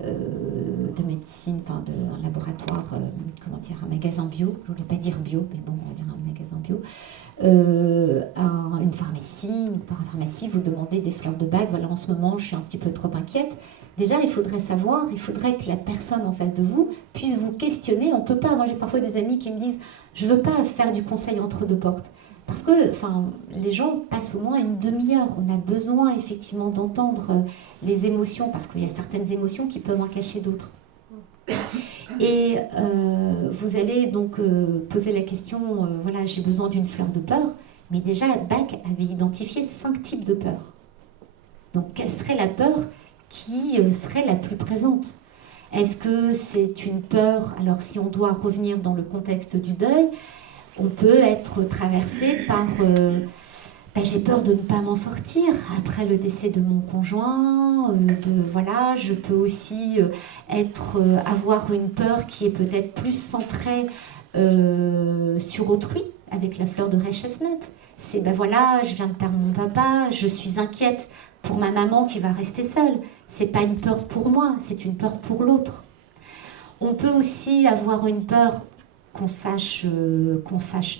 de médecine, enfin un laboratoire, un magasin bio, je ne voulais pas dire bio, mais bon, on va dire un magasin bio, une pharmacie, une parapharmacie, vous demandez des fleurs de bac, voilà, en ce moment, je suis un petit peu trop inquiète. Déjà, il faudrait que la personne en face de vous puisse vous questionner. On peut pas, moi j'ai parfois des amis qui me disent, je veux pas faire du conseil entre deux portes. Parce que les gens passent au moins une demi-heure. On a besoin effectivement d'entendre les émotions, parce qu'il y a certaines émotions qui peuvent en cacher d'autres. Et vous allez donc poser la question, voilà, j'ai besoin d'une fleur de peur. Mais déjà, Bach avait identifié 5 types de peurs. Donc, quelle serait la peur qui serait la plus présente? Est-ce que c'est une peur? Alors, si on doit revenir dans le contexte du deuil, on peut être traversé par j'ai peur de ne pas m'en sortir après le décès de mon conjoint, voilà, je peux aussi avoir une peur qui est peut-être plus centrée sur autrui, avec la fleur de Ray Chestnut. C'est voilà, je viens de perdre mon papa, je suis inquiète pour ma maman qui va rester seule. C'est pas une peur pour moi, c'est une peur pour l'autre. On peut aussi avoir une peur qu'on sache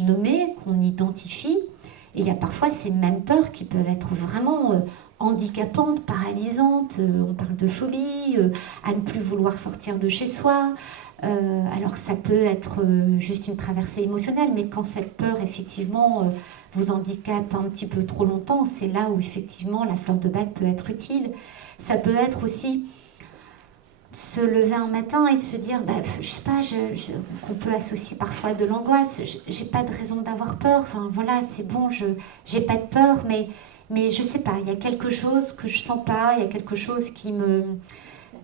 nommer, qu'on identifie. Et il y a parfois ces mêmes peurs qui peuvent être vraiment handicapantes, paralysantes. On parle de phobie, à ne plus vouloir sortir de chez soi. Alors ça peut être juste une traversée émotionnelle, mais quand cette peur, effectivement, vous handicape un petit peu trop longtemps, c'est là où, effectivement, la fleur de bac peut être utile. Ça peut être aussi se lever un matin et de se dire, je sais pas, qu'on peut associer parfois de l'angoisse, j'ai pas de raison d'avoir peur, enfin voilà, c'est bon, j'ai pas de peur, mais je sais pas, il y a quelque chose que je sens pas, il y a quelque chose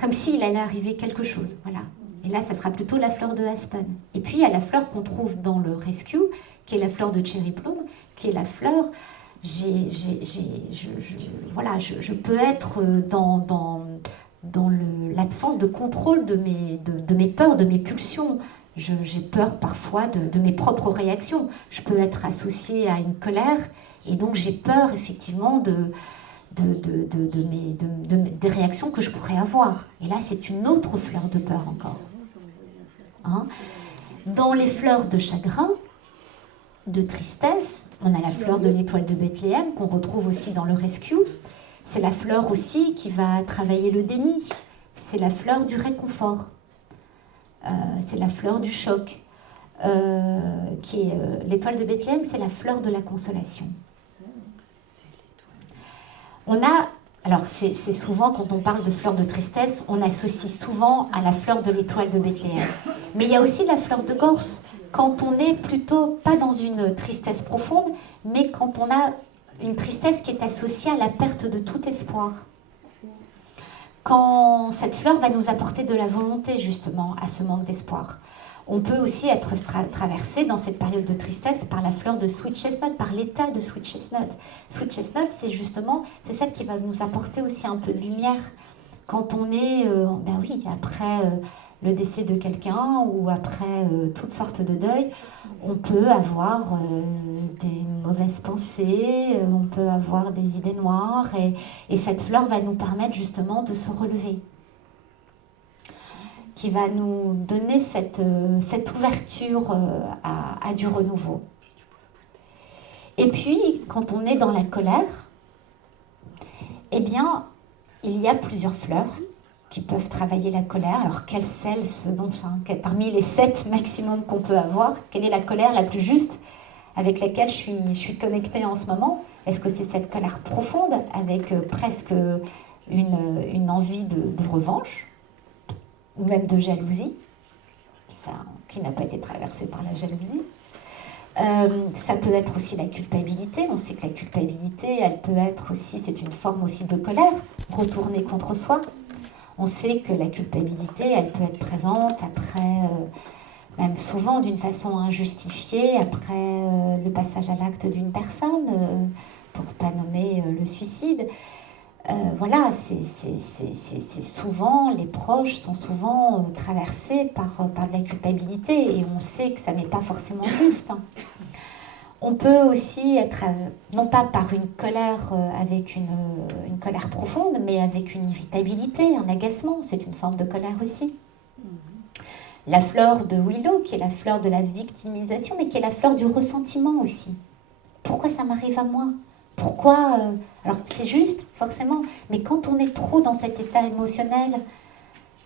comme s'il allait arriver quelque chose, voilà. Et là, ça sera plutôt la fleur de Aspen. Et puis, il y a la fleur qu'on trouve dans le Rescue, qui est la fleur de Cherry Plum, qui est la fleur, je peux être dans l'absence de contrôle de mes peurs, de mes pulsions. J'ai peur parfois de mes propres réactions. Je peux être associée à une colère et donc j'ai peur effectivement des réactions que je pourrais avoir. Et là, c'est une autre fleur de peur encore. Hein? Dans les fleurs de chagrin, de tristesse, on a la fleur de l'étoile de Bethléem qu'on retrouve aussi dans le Rescue. C'est la fleur aussi qui va travailler le déni. C'est la fleur du réconfort. C'est la fleur du choc. L'étoile de Bethléem, c'est la fleur de la consolation. Alors c'est souvent, quand on parle de fleur de tristesse, on associe souvent à la fleur de l'étoile de Bethléem. Mais il y a aussi la fleur de Gorse, quand on est plutôt pas dans une tristesse profonde, mais quand on a une tristesse qui est associée à la perte de tout espoir. Quand cette fleur va nous apporter de la volonté, justement, à ce manque d'espoir. On peut aussi être traversé dans cette période de tristesse par la fleur de sweet chestnut, par l'état de sweet chestnut. Sweet chestnut, c'est celle qui va nous apporter aussi un peu de lumière quand on est, après le décès de quelqu'un ou après toutes sortes de deuils. On peut avoir des mauvaises pensées, on peut avoir des idées noires et cette fleur va nous permettre justement de se relever, qui va nous donner cette ouverture à du renouveau. Et puis, quand on est dans la colère, eh bien, il y a plusieurs fleurs qui peuvent travailler la colère. Alors, parmi les 7 maximum qu'on peut avoir, quelle est la colère la plus juste avec laquelle je suis connectée en ce moment? Est-ce que c'est cette colère profonde avec presque une envie de revanche ou même de jalousie, ça, qui n'a pas été traversée par la jalousie. Ça peut être aussi la culpabilité. On sait que la culpabilité, elle peut être aussi, c'est une forme aussi de colère, retournée contre soi. On sait que la culpabilité, elle peut être présente après, même souvent d'une façon injustifiée, après le passage à l'acte d'une personne, pour ne pas nommer le suicide. Voilà, c'est souvent, les proches sont souvent traversés par de la culpabilité et on sait que ça n'est pas forcément juste. Hein. On peut aussi être, non pas par une colère avec une colère profonde, mais avec une irritabilité, un agacement, c'est une forme de colère aussi. La fleur de Willow, qui est la fleur de la victimisation, mais qui est la fleur du ressentiment aussi. Pourquoi ça m'arrive à moi ? Pourquoi alors c'est juste, forcément, mais quand on est trop dans cet état émotionnel,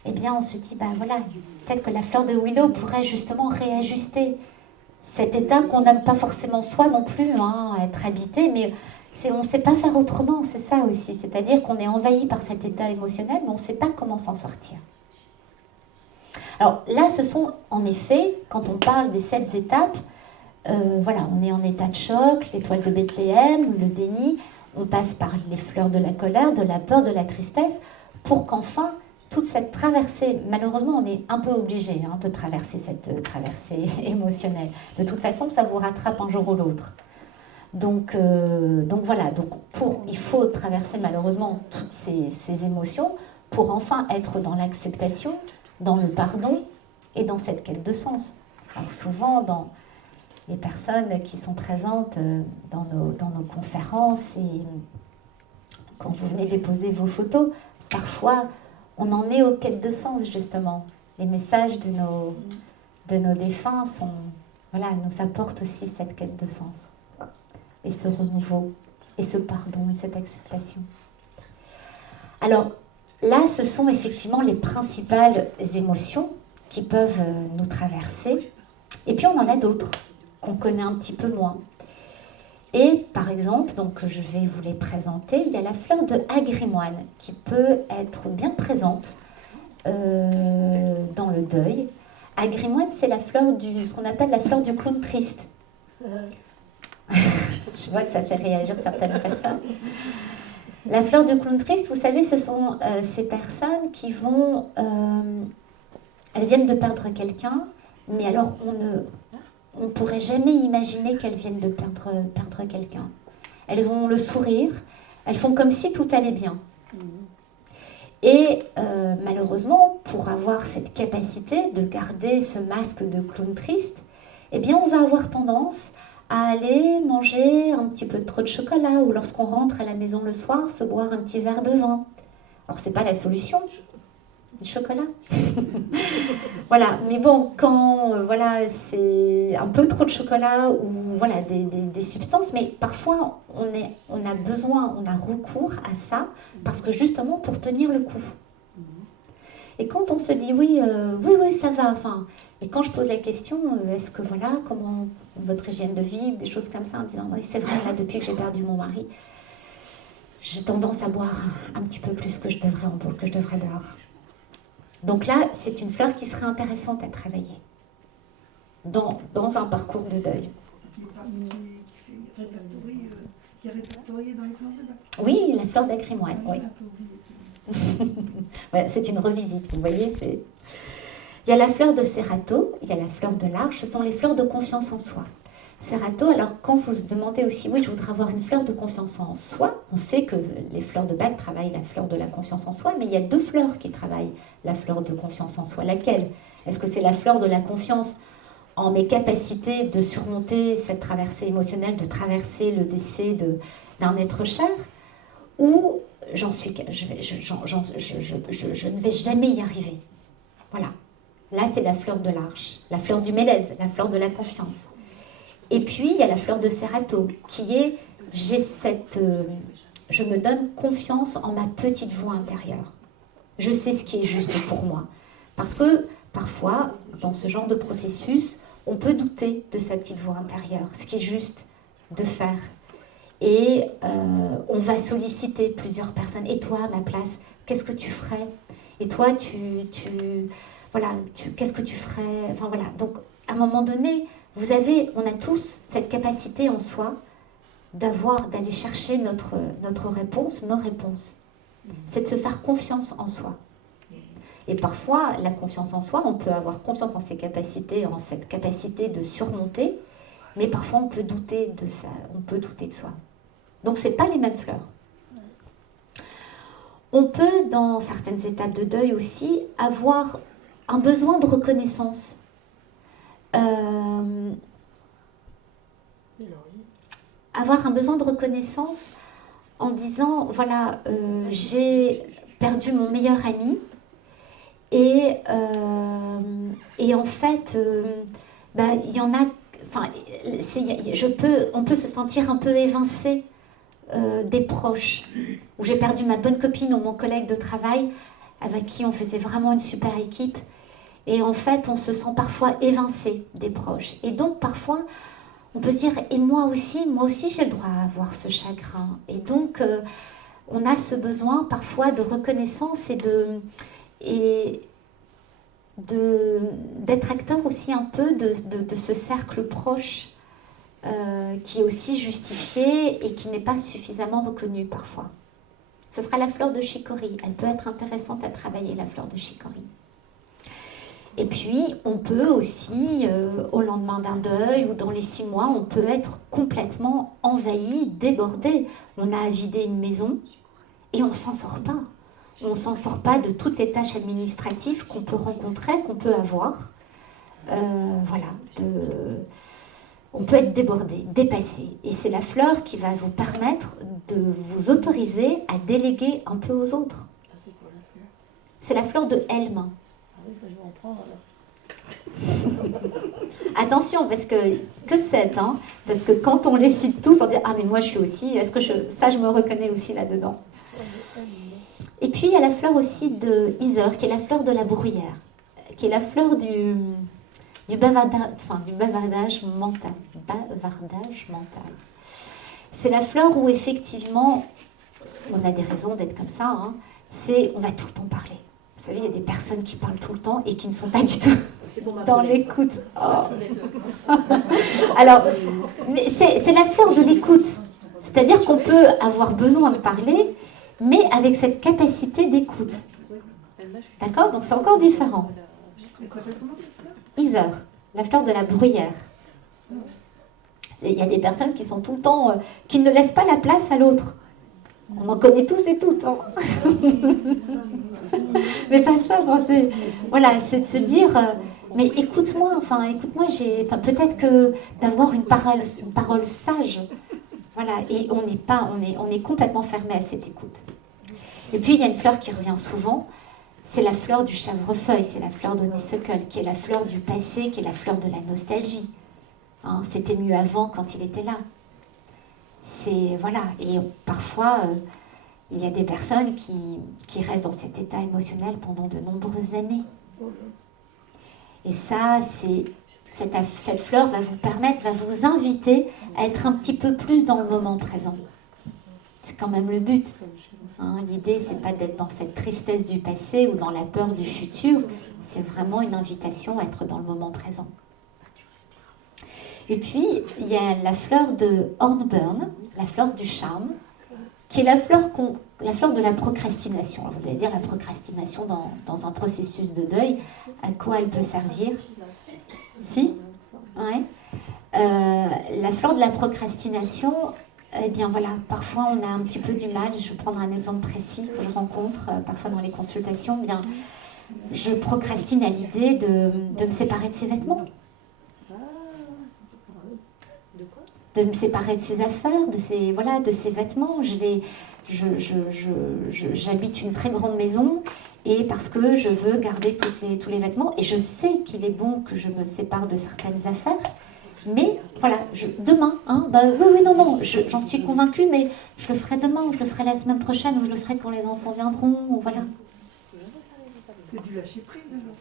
eh bien on se dit, peut-être que la fleur de Willow pourrait justement réajuster cet état qu'on n'aime pas forcément soi non plus, être habité, mais on ne sait pas faire autrement, c'est ça aussi. C'est-à-dire qu'on est envahi par cet état émotionnel, mais on ne sait pas comment s'en sortir. Alors là, ce sont en effet, quand on parle des 7 étapes, on est en état de choc, l'étoile de Bethléem, le déni, on passe par les fleurs de la colère, de la peur, de la tristesse, pour qu'enfin, toute cette traversée, malheureusement on est un peu obligé de traverser cette traversée émotionnelle. De toute façon, ça vous rattrape un jour ou l'autre. Donc il faut traverser malheureusement toutes ces émotions pour enfin être dans l'acceptation, dans le pardon et dans cette quête de sens. Alors souvent, dans les personnes qui sont présentes dans nos conférences et quand vous venez déposer vos photos, parfois on en est aux quêtes de sens justement. Les messages de nos défunts nous apportent aussi cette quête de sens et ce renouveau et ce pardon et cette acceptation. Alors là, ce sont effectivement les principales émotions qui peuvent nous traverser. Et puis on en a d'autres qu'on connaît un petit peu moins. Et par exemple, donc je vais vous les présenter, il y a la fleur de agrimoine qui peut être bien présente dans le deuil. Agrimoine, c'est la fleur ce qu'on appelle la fleur du clown triste. Je vois que ça fait réagir certaines personnes. La fleur du clown triste, vous savez, ce sont ces personnes qui vont... elles viennent de perdre quelqu'un, mais alors on ne pourrait jamais imaginer qu'elles viennent de perdre quelqu'un. Elles ont le sourire, elles font comme si tout allait bien. Et malheureusement, pour avoir cette capacité de garder ce masque de clown triste, eh bien on va avoir tendance à aller manger un petit peu trop de chocolat ou lorsqu'on rentre à la maison le soir, se boire un petit verre de vin. Alors c'est pas la solution, du chocolat. Voilà, mais bon, quand c'est un peu trop de chocolat ou des substances, mais parfois on a besoin, on a recours à ça parce que justement pour tenir le coup. Et quand on se dit oui, ça va, et quand je pose la question, est-ce que comment votre hygiène de vie, des choses comme ça, en disant oui, c'est vrai, là, depuis que j'ai perdu mon mari, j'ai tendance à boire un petit peu plus que je devrais boire. Donc là, c'est une fleur qui serait intéressante à travailler dans un parcours de deuil. Qui est répertoriée dans les fleurs de bac. Oui, la fleur d'agrimoine, oui. Voilà, c'est une revisite, vous voyez. Il y a la fleur de Cerato, il y a la fleur de l'Arche, ce sont les fleurs de confiance en soi. Cerato, alors quand vous demandez aussi, oui, je voudrais avoir une fleur de confiance en soi, on sait que les fleurs de bac travaillent la fleur de la confiance en soi, mais il y a 2 fleurs qui travaillent la fleur de confiance en soi. Laquelle? Est-ce que c'est la fleur de la confiance en mes capacités de surmonter cette traversée émotionnelle, de traverser le décès d'un être cher, ou je ne vais jamais y arriver? Voilà. Là, c'est la fleur de l'Arche, la fleur du Mélèze, la fleur de la confiance. Et puis, il y a la fleur de Cerato, qui est, je me donne confiance en ma petite voix intérieure. Je sais ce qui est juste pour moi. Parce que, parfois, dans ce genre de processus, on peut douter de sa petite voix intérieure, ce qui est juste de faire. Et on va solliciter plusieurs personnes. Et toi, à ma place, qu'est-ce que tu ferais? Et toi, qu'est-ce que tu ferais? Enfin voilà. Donc, à un moment donné, on a tous cette capacité en soi d'aller chercher notre réponse, nos réponses. C'est de se faire confiance en soi. Et parfois, la confiance en soi, on peut avoir confiance en ses capacités, en cette capacité de surmonter, mais parfois on peut douter de ça, on peut douter de soi. Donc, ce n'est pas les mêmes fleurs. On peut, dans certaines étapes de deuil aussi, avoir un besoin de reconnaissance. Avoir un besoin de reconnaissance en disant, voilà, j'ai perdu mon meilleur ami et en fait, il y en a, enfin, on peut se sentir un peu évincé des proches, où j'ai perdu ma bonne copine ou mon collègue de travail avec qui on faisait vraiment une super équipe. Et en fait, on se sent parfois évincé des proches. Et donc, parfois, on peut se dire, et moi aussi j'ai le droit à avoir ce chagrin. Et donc, on a ce besoin parfois de reconnaissance d'être acteur aussi un peu de ce cercle proche qui est aussi justifié et qui n'est pas suffisamment reconnu parfois. Ce sera la fleur de chicorée. Elle peut être intéressante à travailler, la fleur de chicorée. Et puis, on peut aussi, au lendemain d'un deuil ou dans les 6 mois, on peut être complètement envahi, débordé. On a à vider une maison et on ne s'en sort pas. On ne s'en sort pas de toutes les tâches administratives qu'on peut rencontrer, qu'on peut avoir. On peut être débordé, dépassé. Et c'est la fleur qui va vous permettre de vous autoriser à déléguer un peu aux autres. C'est quoi la fleur? C'est la fleur de Helm. Oui, je vais en prendre alors. Attention, parce que c'est, hein, parce que quand on les cite tous, on dit ah mais moi je suis aussi, est-ce que je me reconnais aussi là-dedans. Et puis il y a la fleur aussi de Iser, qui est la fleur de la bruyère, qui est la fleur du bavardage mental. Bavardage mental. C'est la fleur où effectivement, on a des raisons d'être comme ça, hein, on va tout le temps parler. Vous savez, il y a des personnes qui parlent tout le temps et qui ne sont pas du tout dans l'écoute. Oh. Alors, mais c'est la fleur de l'écoute. C'est-à-dire qu'on peut avoir besoin de parler, mais avec cette capacité d'écoute. D'accord? Donc c'est encore différent. Iser, la fleur de la bruyère. Il y a des personnes qui sont tout le temps, qui ne laissent pas la place à l'autre. On en connaît tous et toutes. Hein. Mais pas ça, voilà, c'est de se dire, mais écoute-moi, peut-être que d'avoir une parole sage, voilà, et on est complètement fermé à cette écoute. Et puis il y a une fleur qui revient souvent, c'est la fleur du chèvrefeuille, c'est la fleur de honeysuckle, qui est la fleur du passé, qui est la fleur de la nostalgie. Hein, c'était mieux avant quand il était là. Voilà, et parfois il y a des personnes qui restent dans cet état émotionnel pendant de nombreuses années. Et ça, cette fleur va vous inviter à être un petit peu plus dans le moment présent. C'est quand même le but. Hein, l'idée, c'est pas d'être dans cette tristesse du passé ou dans la peur du futur. C'est vraiment une invitation à être dans le moment présent. Et puis, il y a la fleur de Hornburn, la fleur du charme, qui est la fleur de la procrastination. Alors, vous allez dire la procrastination dans un processus de deuil. à quoi elle peut servir. Si? Ouais. La fleur de la procrastination, eh bien voilà, parfois on a un petit peu du mal. Je vais prendre un exemple précis que je rencontre parfois dans les consultations. Eh bien, je procrastine à l'idée de me séparer de ses vêtements, de me séparer de ses affaires, de ses vêtements. J'habite une très grande maison et parce que je veux garder tous les vêtements et je sais qu'il est bon que je me sépare de certaines affaires. Mais voilà, demain, hein, oui, non, j'en suis convaincue, mais je le ferai demain, ou je le ferai la semaine prochaine, ou je le ferai quand les enfants viendront, ou voilà. C'est du lâcher prise alors.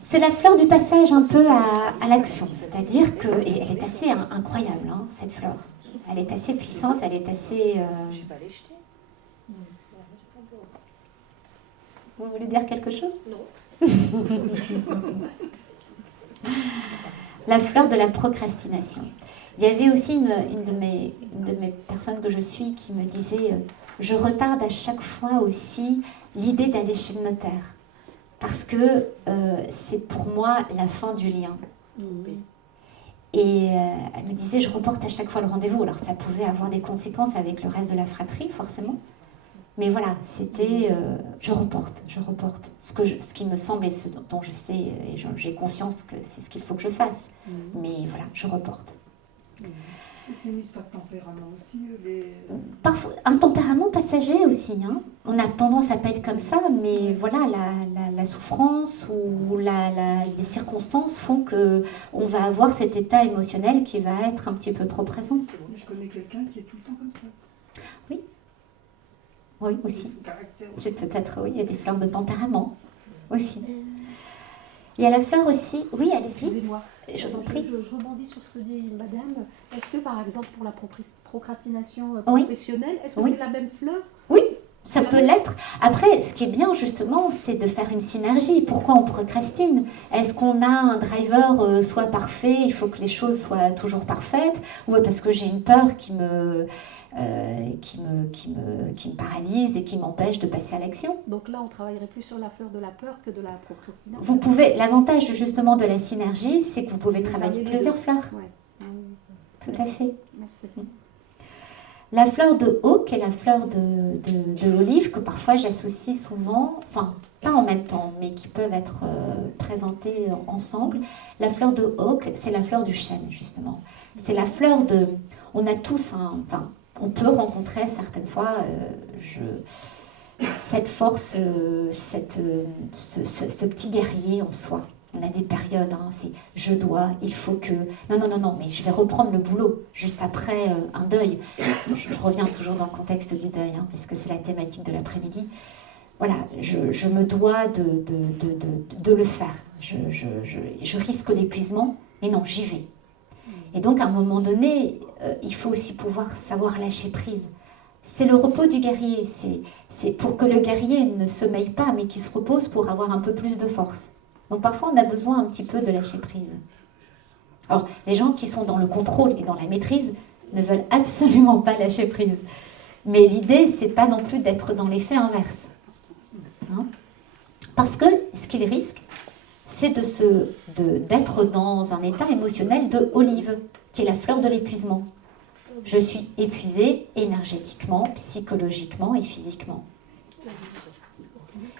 C'est la fleur du passage un peu à l'action, c'est-à-dire que, et elle est assez incroyable, hein, cette fleur. Elle est assez puissante, elle est assez... Je vais pas les jeter. Vous voulez dire quelque chose? Non. La fleur de la procrastination. Il y avait aussi une de mes personnes que je suis qui me disait je retarde à chaque fois aussi l'idée d'aller chez le notaire parce que c'est pour moi la fin du lien. Et elle me disait je reporte à chaque fois le rendez-vous. Alors ça pouvait avoir des conséquences avec le reste de la fratrie forcément. Mais voilà, c'était je reporte. Ce qui me semble et ce dont je sais et j'ai conscience que c'est ce qu'il faut que je fasse. Mais voilà, je reporte. C'est une histoire de tempérament aussi. Parfois, un tempérament passager aussi. Hein. On a tendance à pas être comme ça, mais voilà, la souffrance ou les circonstances font qu'on va avoir cet état émotionnel qui va être un petit peu trop présent. Je connais quelqu'un qui est tout le temps comme ça. Oui, aussi. C'est peut-être, oui, il y a des fleurs de tempérament aussi. Il y a la fleur aussi, oui, allez-y. Excusez-moi. Je vous en prie. Je rebondis sur ce que dit madame. Est-ce que par exemple pour la procrastination Oui. professionnelle, est-ce que Oui. c'est la même fleur? Oui, ça peut l'être. Après, ce qui est bien justement, c'est de faire une synergie. Pourquoi on procrastine? Est-ce qu'on a un driver soit parfait, il faut que les choses soient toujours parfaites? Ou parce que j'ai une peur qui me paralyse et qui m'empêche de passer à l'action. Donc là, on travaillerait plus sur la fleur de la peur que de la procrastination. Vous pouvez, l'avantage justement de la synergie, c'est que vous pouvez travailler plusieurs fleurs. Ouais. Tout à fait. Merci. La fleur de hawk et la fleur de olive, que parfois j'associe souvent, enfin pas en même temps, mais qui peuvent être présentées ensemble. La fleur de hawk, c'est la fleur du chêne, justement. C'est la fleur de... On a tous on peut rencontrer certaines fois cette force, ce petit guerrier en soi. On a des périodes, c'est je dois, il faut que... Non, mais je vais reprendre le boulot juste après un deuil. Je reviens toujours dans le contexte du deuil, parce que c'est la thématique de l'après-midi. Voilà, je me dois de le faire. Je risque l'épuisement, mais non, j'y vais. Et donc, à un moment donné, il faut aussi pouvoir savoir lâcher prise. C'est le repos du guerrier. C'est pour que le guerrier ne sommeille pas, mais qu'il se repose pour avoir un peu plus de force. Donc, parfois, on a besoin un petit peu de lâcher prise. Alors, les gens qui sont dans le contrôle et dans la maîtrise ne veulent absolument pas lâcher prise. Mais l'idée, c'est pas non plus d'être dans l'effet inverse. Parce que ce qu'ils risquent, c'est d'être dans un état émotionnel de olive, qui est la fleur de l'épuisement. Je suis épuisée énergétiquement, psychologiquement et physiquement.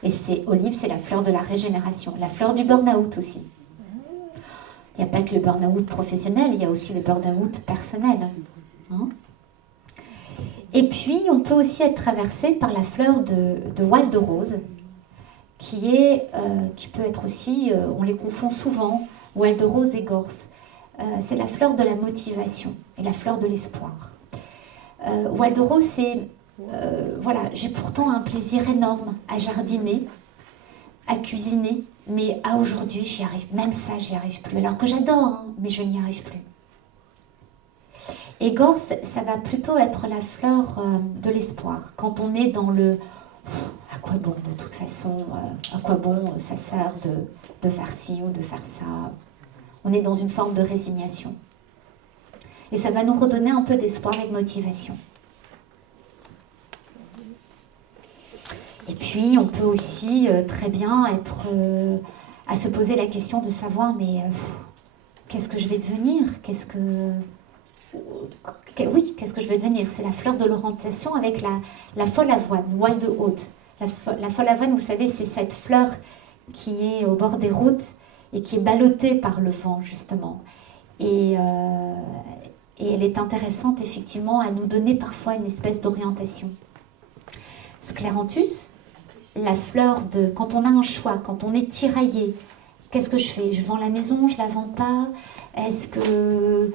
Et olive, c'est la fleur de la régénération, la fleur du burn-out aussi. Il n'y a pas que le burn-out professionnel, il y a aussi le burn-out personnel. Et puis, on peut aussi être traversé par la fleur de Wild Rose, qui peut être aussi, on les confond souvent, Wild Rose et Gorse. C'est la fleur de la motivation et la fleur de l'espoir. Wild Rose, c'est, j'ai pourtant un plaisir énorme à jardiner, à cuisiner, mais à aujourd'hui, j'y arrive, même ça, j'y arrive plus. Alors que j'adore, mais je n'y arrive plus. Et Gorse, ça va plutôt être la fleur de l'espoir. Quand on est dans le à quoi bon de toute façon, à quoi bon ça sert de faire ci ou de faire ça. On est dans une forme de résignation. Et ça va nous redonner un peu d'espoir et de motivation. Et puis, on peut aussi très bien être à se poser la question de savoir, mais qu'est-ce que je vais devenir? Qu'est-ce que je vais devenir? C'est la fleur de l'orientation avec la folle avoine, wild oat. La folle avoine, vous savez, c'est cette fleur qui est au bord des routes et qui est ballottée par le vent, justement. Et elle est intéressante, effectivement, à nous donner parfois une espèce d'orientation. Scléranthus, la fleur de... Quand on a un choix, quand on est tiraillé, qu'est-ce que je fais? Je vends la maison, je la vends pas? Est-ce que...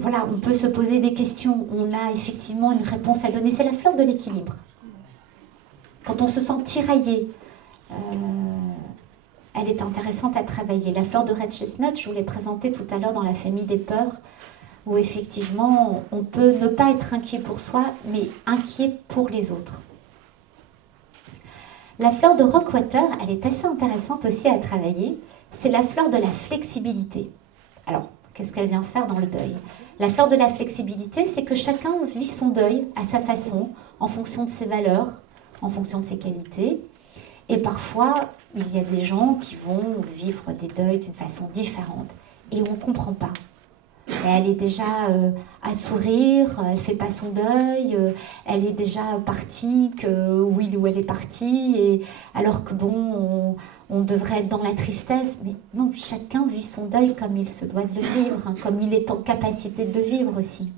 voilà, on peut se poser des questions. On a effectivement une réponse à donner. C'est la fleur de l'équilibre. Quand on se sent tiraillé, elle est intéressante à travailler. La fleur de red chestnut, je vous l'ai présentée tout à l'heure dans la famille des peurs, où effectivement, on peut ne pas être inquiet pour soi, mais inquiet pour les autres. La fleur de rockwater, elle est assez intéressante aussi à travailler. C'est la fleur de la flexibilité. Alors, qu'est-ce qu'elle vient faire dans le deuil? La fleur de la flexibilité, c'est que chacun vit son deuil à sa façon, en fonction de ses valeurs, en fonction de ses qualités. Et parfois, il y a des gens qui vont vivre des deuils d'une façon différente. Et on ne comprend pas. Et elle est déjà à sourire, elle ne fait pas son deuil, elle est déjà partie, oui, où elle est partie, et alors que bon, on devrait être dans la tristesse. Mais non, chacun vit son deuil comme il se doit de le vivre, hein, comme il est en capacité de le vivre aussi.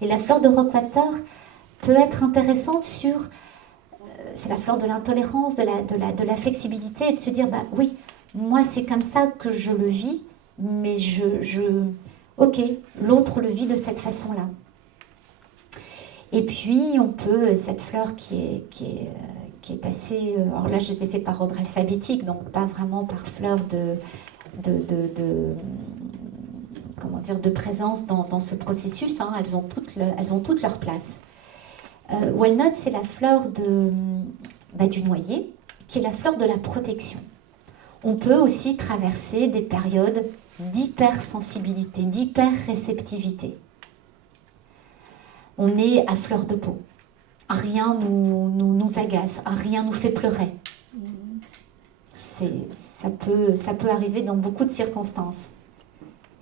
Et la fleur de rockwater peut être intéressante sur... c'est la fleur de l'intolérance, de la flexibilité, et de se dire, bah oui, moi c'est comme ça que je le vis, mais ok, l'autre le vit de cette façon-là. Et puis, on peut, cette fleur qui est assez... alors là, je les ai fait par ordre alphabétique, donc pas vraiment par fleur comment dire, de présence dans ce processus. Hein, elles ont toutes leur place. Walnut, c'est la fleur du noyer, qui est la fleur de la protection. On peut aussi traverser des périodes d'hypersensibilité, d'hyperréceptivité. On est à fleur de peau. Rien nous agace, rien nous fait pleurer. Ça peut arriver dans beaucoup de circonstances.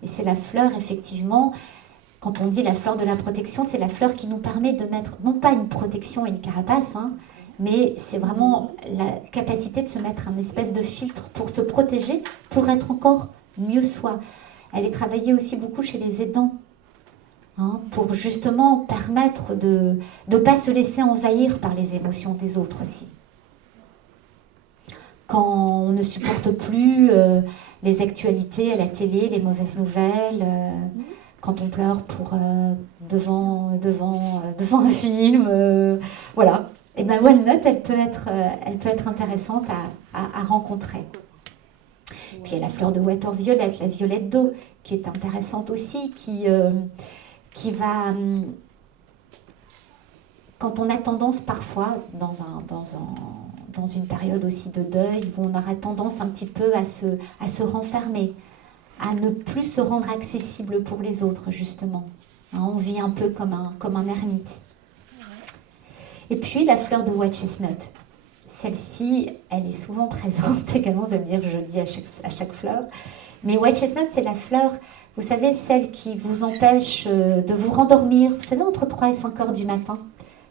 Et c'est la fleur, effectivement, quand on dit la fleur de la protection, c'est la fleur qui nous permet de mettre, non pas une protection et une carapace, hein, mais c'est vraiment la capacité de se mettre un espèce de filtre pour se protéger, pour être encore mieux soi. Elle est travaillée aussi beaucoup chez les aidants, hein, pour justement permettre de ne pas se laisser envahir par les émotions des autres aussi. Quand on ne supporte plus les actualités à la télé, les mauvaises nouvelles, quand on pleure devant un film, voilà. Et bien Walnut, elle peut être intéressante à rencontrer. Puis il y a la fleur de water violet, la violette d'eau, qui est intéressante aussi, qui va... Quand on a tendance parfois, dans une période aussi de deuil, où on aura tendance un petit peu à se renfermer, à ne plus se rendre accessible pour les autres, justement. Hein, on vit un peu comme un ermite. Et puis la fleur de white chestnut. Celle-ci, elle est souvent présente également, vous allez me dire, je le dis à chaque fleur. Mais white chestnut, c'est la fleur, vous savez, celle qui vous empêche de vous rendormir, vous savez, entre 3 et 5 heures du matin.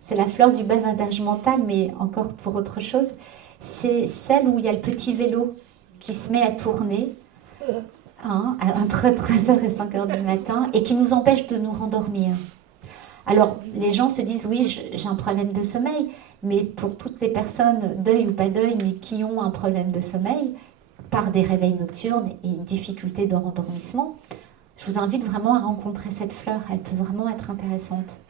C'est la fleur du bavardage mental, mais encore pour autre chose. C'est celle où il y a le petit vélo qui se met à tourner, hein, entre 3h et 5h du matin, et qui nous empêche de nous rendormir. Alors, les gens se disent, oui, j'ai un problème de sommeil, mais pour toutes les personnes, deuil ou pas deuil, mais qui ont un problème de sommeil, par des réveils nocturnes et une difficulté de rendormissement, je vous invite vraiment à rencontrer cette fleur, elle peut vraiment être intéressante.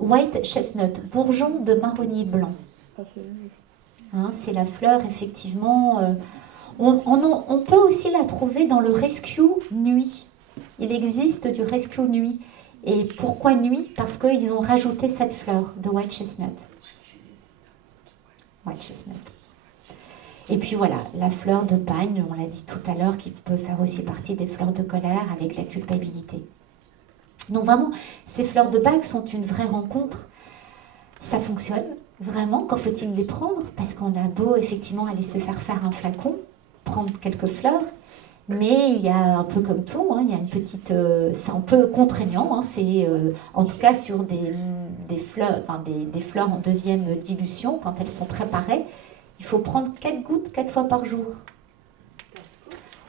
White chestnut, bourgeon de marronnier blanc. Hein, c'est la fleur, effectivement. On peut aussi la trouver dans le rescue nuit. Il existe du rescue nuit. Et pourquoi nuit? Parce qu'ils ont rajouté cette fleur de white chestnut. White chestnut. Et puis voilà, la fleur de pagne, on l'a dit tout à l'heure, qui peut faire aussi partie des fleurs de colère avec la culpabilité. Donc vraiment, ces fleurs de bague sont une vraie rencontre. Ça fonctionne, vraiment. Quand faut-il les prendre? Parce qu'on a beau, effectivement, aller se faire un flacon prendre quelques fleurs. Mais il y a un peu comme tout, hein, il y a une petite, c'est un peu contraignant, hein, c'est en tout cas sur des fleurs, enfin des fleurs en deuxième dilution, quand elles sont préparées, il faut prendre 4 gouttes 4 fois par jour.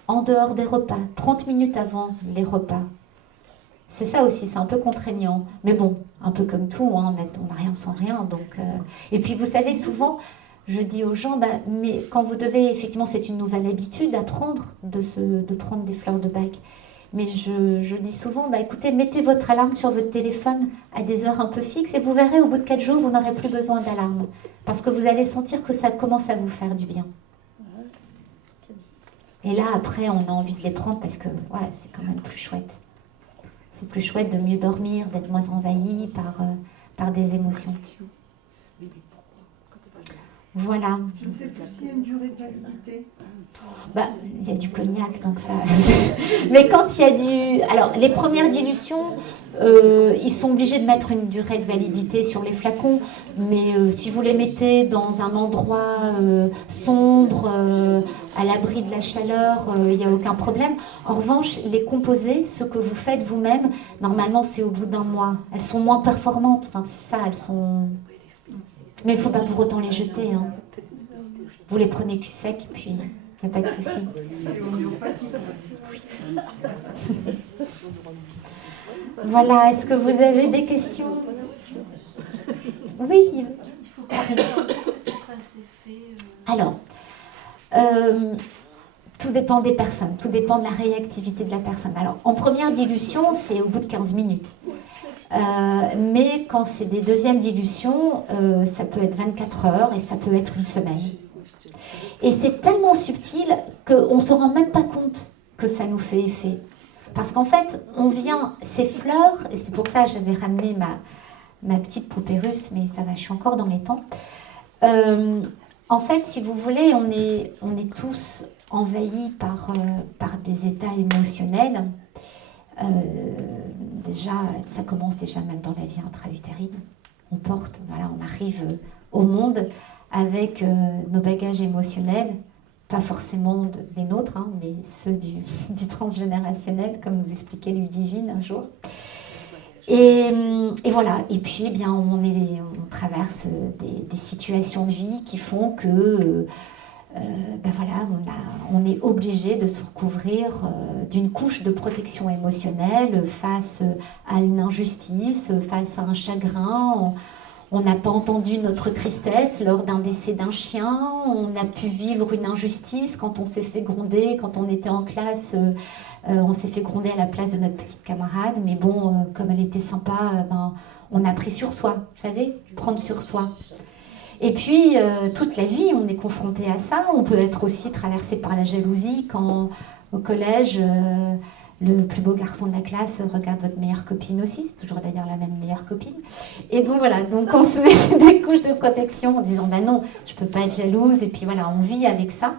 En dehors des repas, 30 minutes avant les repas. C'est ça aussi, c'est un peu contraignant. Mais bon, un peu comme tout, hein, on n'a rien sans rien. Donc, et puis vous savez, souvent, je dis aux gens, mais quand vous devez, effectivement, c'est une nouvelle habitude apprendre de prendre des fleurs de bac. Mais je dis souvent, écoutez, mettez votre alarme sur votre téléphone à des heures un peu fixes et vous verrez, au bout de 4 jours, vous n'aurez plus besoin d'alarme. Parce que vous allez sentir que ça commence à vous faire du bien. Et là, après, on a envie de les prendre parce que c'est quand même plus chouette. C'est plus chouette de mieux dormir, d'être moins envahi par des émotions. Voilà. Je ne sais plus s'il y a une durée de validité. Il y a du cognac, donc ça... Mais quand il y a du... Alors, les premières dilutions, ils sont obligés de mettre une durée de validité sur les flacons, mais si vous les mettez dans un endroit sombre, à l'abri de la chaleur, il n'y a aucun problème. En revanche, les composés, ce que vous faites vous-même, normalement, c'est au bout d'1 mois. Elles sont moins performantes, enfin, c'est ça, elles sont... Mais il ne faut pas pour autant les jeter. Hein. Vous les prenez cul sec, puis il n'y a pas de souci. C'est homéopathique. Voilà, est-ce que vous avez des questions? Oui, Yves. Alors, tout dépend des personnes, tout dépend de la réactivité de la personne. Alors, en première dilution, c'est au bout de 15 minutes. Mais quand c'est des deuxièmes dilutions, ça peut être 24 heures et ça peut être 1 semaine. Et c'est tellement subtil qu'on ne se rend même pas compte que ça nous fait effet. Parce qu'en fait, on vient, ces fleurs, et c'est pour ça que j'avais ramené ma petite poupée russe, mais ça va, je suis encore dans les temps. En fait, si vous voulez, on est tous envahis par des états émotionnels. Déjà, ça commence déjà même dans la vie intra-utérine. On arrive au monde avec nos bagages émotionnels, pas forcément les nôtres, hein, mais ceux du transgénérationnel, comme nous expliquait Ludivine un jour. Et voilà, et puis on traverse des situations de vie qui font que on est obligé de se recouvrir d'une couche de protection émotionnelle face à une injustice, face à un chagrin. On n'a pas entendu notre tristesse lors d'un décès d'un chien, on a pu vivre une injustice quand on s'est fait gronder, quand on était en classe, on s'est fait gronder à la place de notre petite camarade, mais bon, comme elle était sympa, on a pris sur soi, vous savez, prendre sur soi. Et puis, toute la vie, on est confronté à ça. On peut être aussi traversé par la jalousie quand, au collège, le plus beau garçon de la classe regarde votre meilleure copine aussi. C'est toujours d'ailleurs la même meilleure copine. Et donc voilà, donc on se met des couches de protection en disant « non, je ne peux pas être jalouse ». Et puis voilà, on vit avec ça.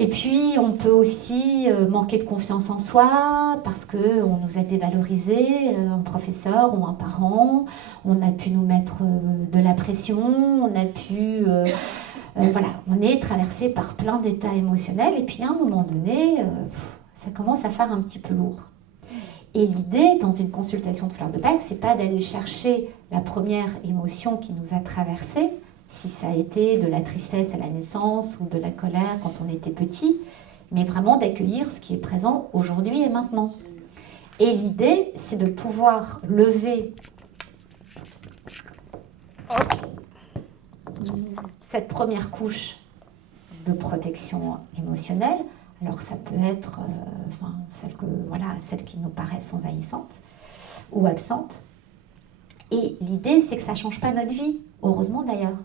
Et puis, on peut aussi manquer de confiance en soi parce qu'on nous a dévalorisé, un professeur ou un parent. On a pu nous mettre de la pression, on a pu... on est traversé par plein d'états émotionnels. Et puis, à un moment donné, ça commence à faire un petit peu lourd. Et l'idée, dans une consultation de fleur de bac, c'est pas d'aller chercher la première émotion qui nous a traversés, si ça a été de la tristesse à la naissance ou de la colère quand on était petit, mais vraiment d'accueillir ce qui est présent aujourd'hui et maintenant. Et l'idée, c'est de pouvoir lever cette première couche de protection émotionnelle. Alors ça peut être celles qui nous paraissent envahissantes ou absentes. Et l'idée, c'est que ça ne change pas notre vie, heureusement d'ailleurs.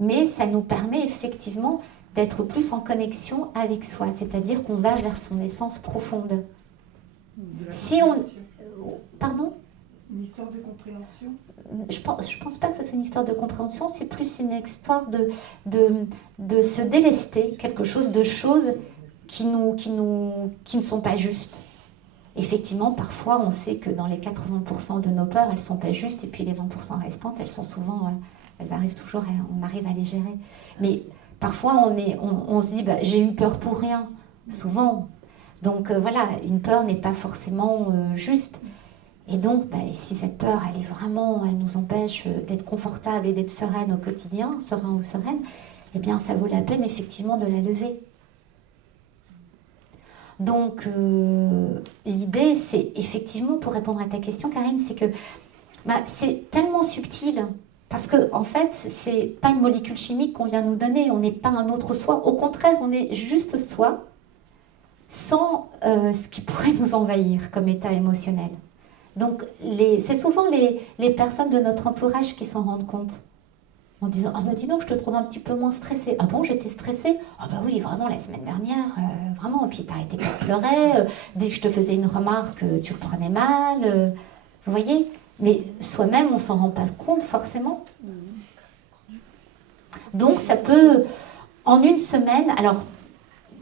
Mais ça nous permet effectivement d'être plus en connexion avec soi, c'est-à-dire qu'on va vers son essence profonde. Si on... Pardon ? Une histoire de compréhension ? Je pense pas que ce soit une histoire de compréhension, c'est plus une histoire de se délester quelque chose de choses qui ne sont pas justes. Effectivement, parfois, on sait que dans les 80% de nos peurs, elles ne sont pas justes, et puis les 20% restantes, elles sont souvent... elles arrivent toujours, on arrive à les gérer. Mais Parfois, on se dit, bah, j'ai eu peur pour rien, souvent. Donc voilà, une peur n'est pas forcément juste. Et donc, bah, si cette peur, elle nous empêche d'être confortable et d'être sereine au quotidien, serein ou sereine, eh bien, ça vaut la peine effectivement de la lever. Donc, l'idée, c'est effectivement, pour répondre à ta question, Karine, c'est que bah, c'est tellement subtil. Parce que, en fait, c'est pas une molécule chimique qu'on vient nous donner, on n'est pas un autre soi. Au contraire, on est juste soi, sans ce qui pourrait nous envahir comme état émotionnel. Donc, c'est souvent les personnes de notre entourage qui s'en rendent compte. En disant, ah bah dis donc, je te trouve un petit peu moins stressée. Ah bon, j'étais stressée? Ah bah oui, vraiment, la semaine dernière, vraiment. Et puis t'arrêtais pas de pleurer. Dès que je te faisais une remarque, tu le prenais mal. Vous voyez? Mais soi-même, on s'en rend pas compte forcément. Donc ça peut, en une semaine, alors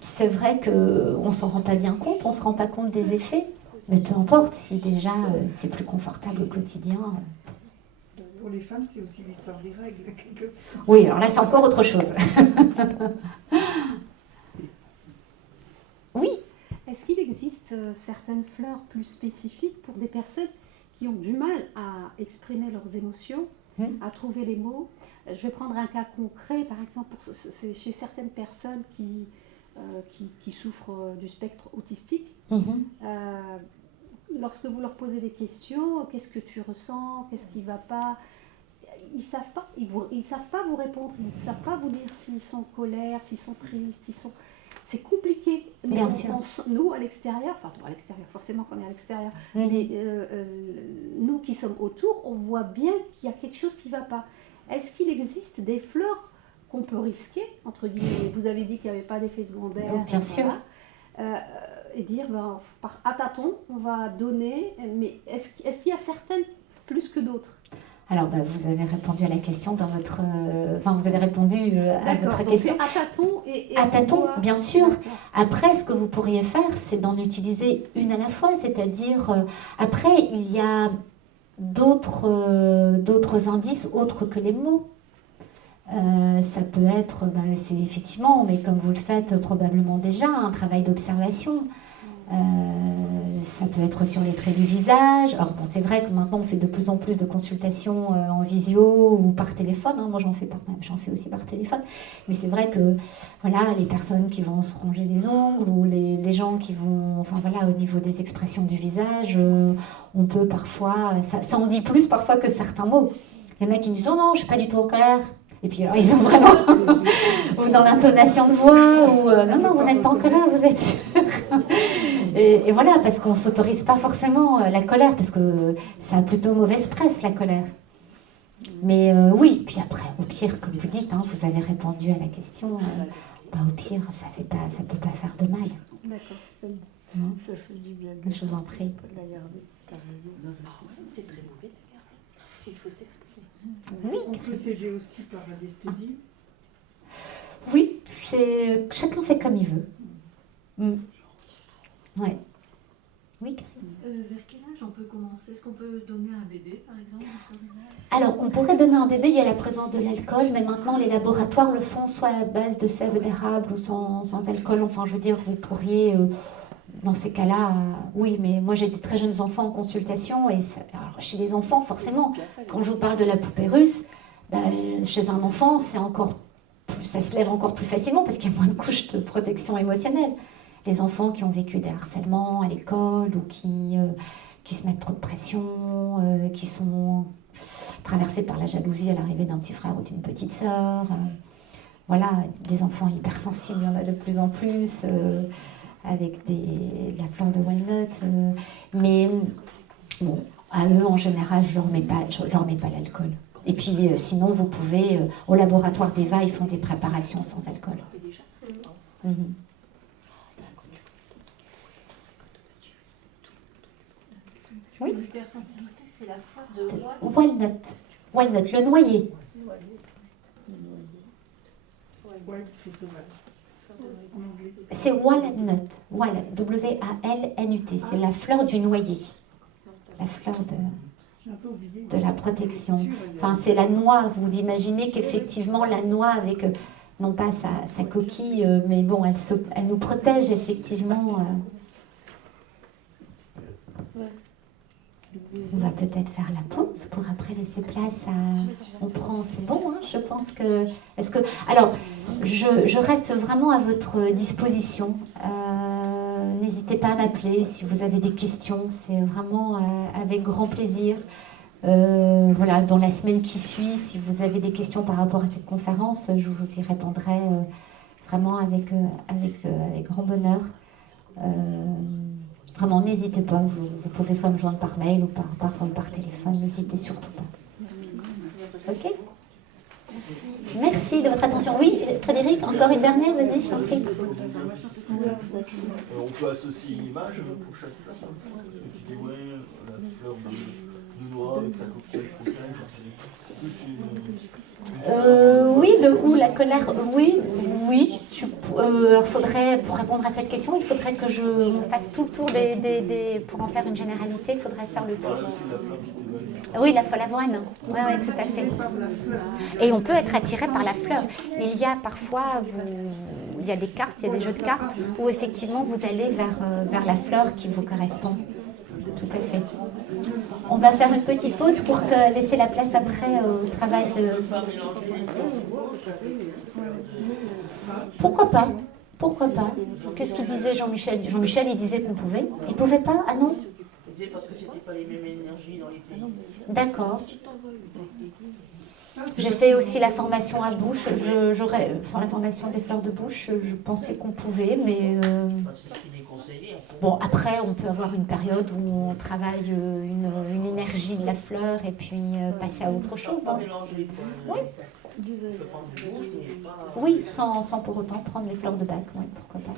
c'est vrai qu'on s'en rend pas bien compte, on se rend pas compte des effets, mais peu importe si déjà c'est plus confortable au quotidien. Pour les femmes, c'est aussi l'histoire des règles. Quelquefois. Oui, alors là c'est encore autre chose. Oui. Est-ce qu'il existe certaines fleurs plus spécifiques pour des personnes qui ont du mal à exprimer leurs émotions, à trouver les mots? Je vais prendre un cas concret, par exemple, c'est chez certaines personnes qui souffrent du spectre autistique. Lorsque vous leur posez des questions, qu'est-ce que tu ressens, qu'est-ce qui ne va pas, ils ne savent pas, ils savent pas vous répondre, ils ne savent pas vous dire s'ils sont en colère, s'ils sont tristes, c'est compliqué. Mais Bien sûr. nous, à l'extérieur, forcément qu'on est à l'extérieur, mais nous qui sommes autour, on voit bien qu'il y a quelque chose qui ne va pas. Est-ce qu'il existe des fleurs qu'on peut risquer, entre guillemets? Vous avez dit qu'il n'y avait pas d'effet secondaire. Bien sûr. Et dire, ben, à tâtons, on va donner, mais est-ce qu'il y a certaines plus que d'autres? Alors, bah, vous avez répondu à la question dans votre... vous avez répondu à votre question. À tâtons et à tâtons, bien sûr. D'accord. Après, ce que vous pourriez faire, c'est d'en utiliser une à la fois. C'est-à-dire, après, il y a d'autres indices autres que les mots. Ça peut être, c'est effectivement, mais comme vous le faites probablement déjà, un travail d'observation. Ça peut être sur les traits du visage. Alors bon, c'est vrai que maintenant on fait de plus en plus de consultations en visio ou par téléphone. Moi j'en fais aussi par téléphone. Mais c'est vrai que voilà, les personnes qui vont se ronger les ongles ou les gens qui vont, au niveau des expressions du visage, on peut parfois, ça en dit plus parfois que certains mots. Il y en a qui me disent non, je suis pas du tout en colère. Et puis alors ils sont vraiment ou dans l'intonation de voix ou non, vous n'êtes pas en colère, vous êtes sûr. Et voilà, parce qu'on ne s'autorise pas forcément la colère, parce que ça a plutôt mauvaise presse, la colère. Mais oui, puis après, au pire, comme vous dites, vous avez répondu à la question, au pire, ça ne peut pas faire de mal. D'accord. Ça fait du bien. Je vous en prie. De la garder, t'as raison. C'est très mauvais de la garder. Il faut s'exprimer. Oui. On peut s'aider aussi par anesthésie. Oui, chacun fait comme il veut. Ouais. Oui. Vers quel âge on peut commencer? Est-ce qu'on peut donner un bébé, par exemple? Alors, on pourrait donner un bébé, il y a la présence de l'alcool, mais maintenant les laboratoires le font soit à base de sève d'érable ou sans alcool. Enfin, je veux dire, vous pourriez, dans ces cas-là, oui, mais moi j'ai des très jeunes enfants en consultation, et alors, chez les enfants, forcément, quand je vous parle de la poupée russe, chez un enfant, ça se lève encore plus facilement parce qu'il y a moins de couches de protection émotionnelle. Les enfants qui ont vécu des harcèlements à l'école ou qui se mettent trop de pression, qui sont traversés par la jalousie à l'arrivée d'un petit frère ou d'une petite sœur. Voilà, des enfants hypersensibles, il y en a de plus en plus, avec la fleur de walnut. Mais bon, à eux, en général, je leur mets pas l'alcool. Et puis, sinon, vous pouvez, au laboratoire d'Eva, ils font des préparations sans alcool. Oui. L'hypersensibilité, c'est la fleur de Walnut, le noyer. Wild, c'est sauvage. En anglais. C'est walnut, W-A-L-N-U-T. C'est la fleur du noyer. La fleur J'ai un peu oublié. de la protection. Enfin, c'est la noix. Vous imaginez qu'effectivement, la noix avec non pas sa coquille, mais bon, elle nous protège effectivement. On va peut-être faire la pause pour après laisser place à... On prend, c'est bon, hein, je pense que... Alors, je reste vraiment à votre disposition. N'hésitez pas à m'appeler si vous avez des questions. C'est vraiment avec grand plaisir. Voilà, dans la semaine qui suit, si vous avez des questions par rapport à cette conférence, je vous y répondrai vraiment avec grand bonheur. Vraiment, n'hésitez pas, vous pouvez soit me joindre par mail ou par téléphone, n'hésitez surtout pas. Ok ? Merci de votre attention. Oui, Frédéric, encore une dernière, vas-y, je t'en prie. On peut associer une image pour chaque fleur. Parce que tu dis, ouais, la fleur de noix avec sa coquille protège. Oui, ou la colère, oui. Alors faudrait, pour répondre à cette question, il faudrait que je fasse tout le tour pour en faire une généralité, il faudrait faire le tour. Oui, la folle avoine, oui, tout à fait. Et on peut être attiré par la fleur. Il y a parfois, il y a des cartes, il y a des jeux de cartes où effectivement vous allez vers la fleur qui vous correspond. Tout à fait. On va faire une petite pause pour laisser la place après au travail de... Pourquoi pas ? Pourquoi pas ? Qu'est-ce qu'il disait Jean-Michel ? Jean-Michel, il disait qu'on pouvait. Il ne pouvait pas ? Ah non ? Parce que c'était pas les mêmes énergies dans les pays. D'accord. J'ai fait aussi la formation à bouche. La formation des fleurs de bouche, je pensais qu'on pouvait, mais... C'est ce qu'il est conseillé. Bon, après, on peut avoir une période où on travaille une énergie de la fleur et puis passer à autre chose. Hein. Oui. Oui, sans pour autant prendre les fleurs de bac. Oui, pourquoi pas.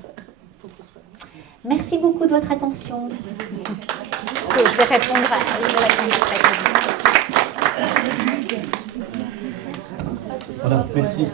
Merci beaucoup de votre attention. Je vais répondre après. Voilà, merci.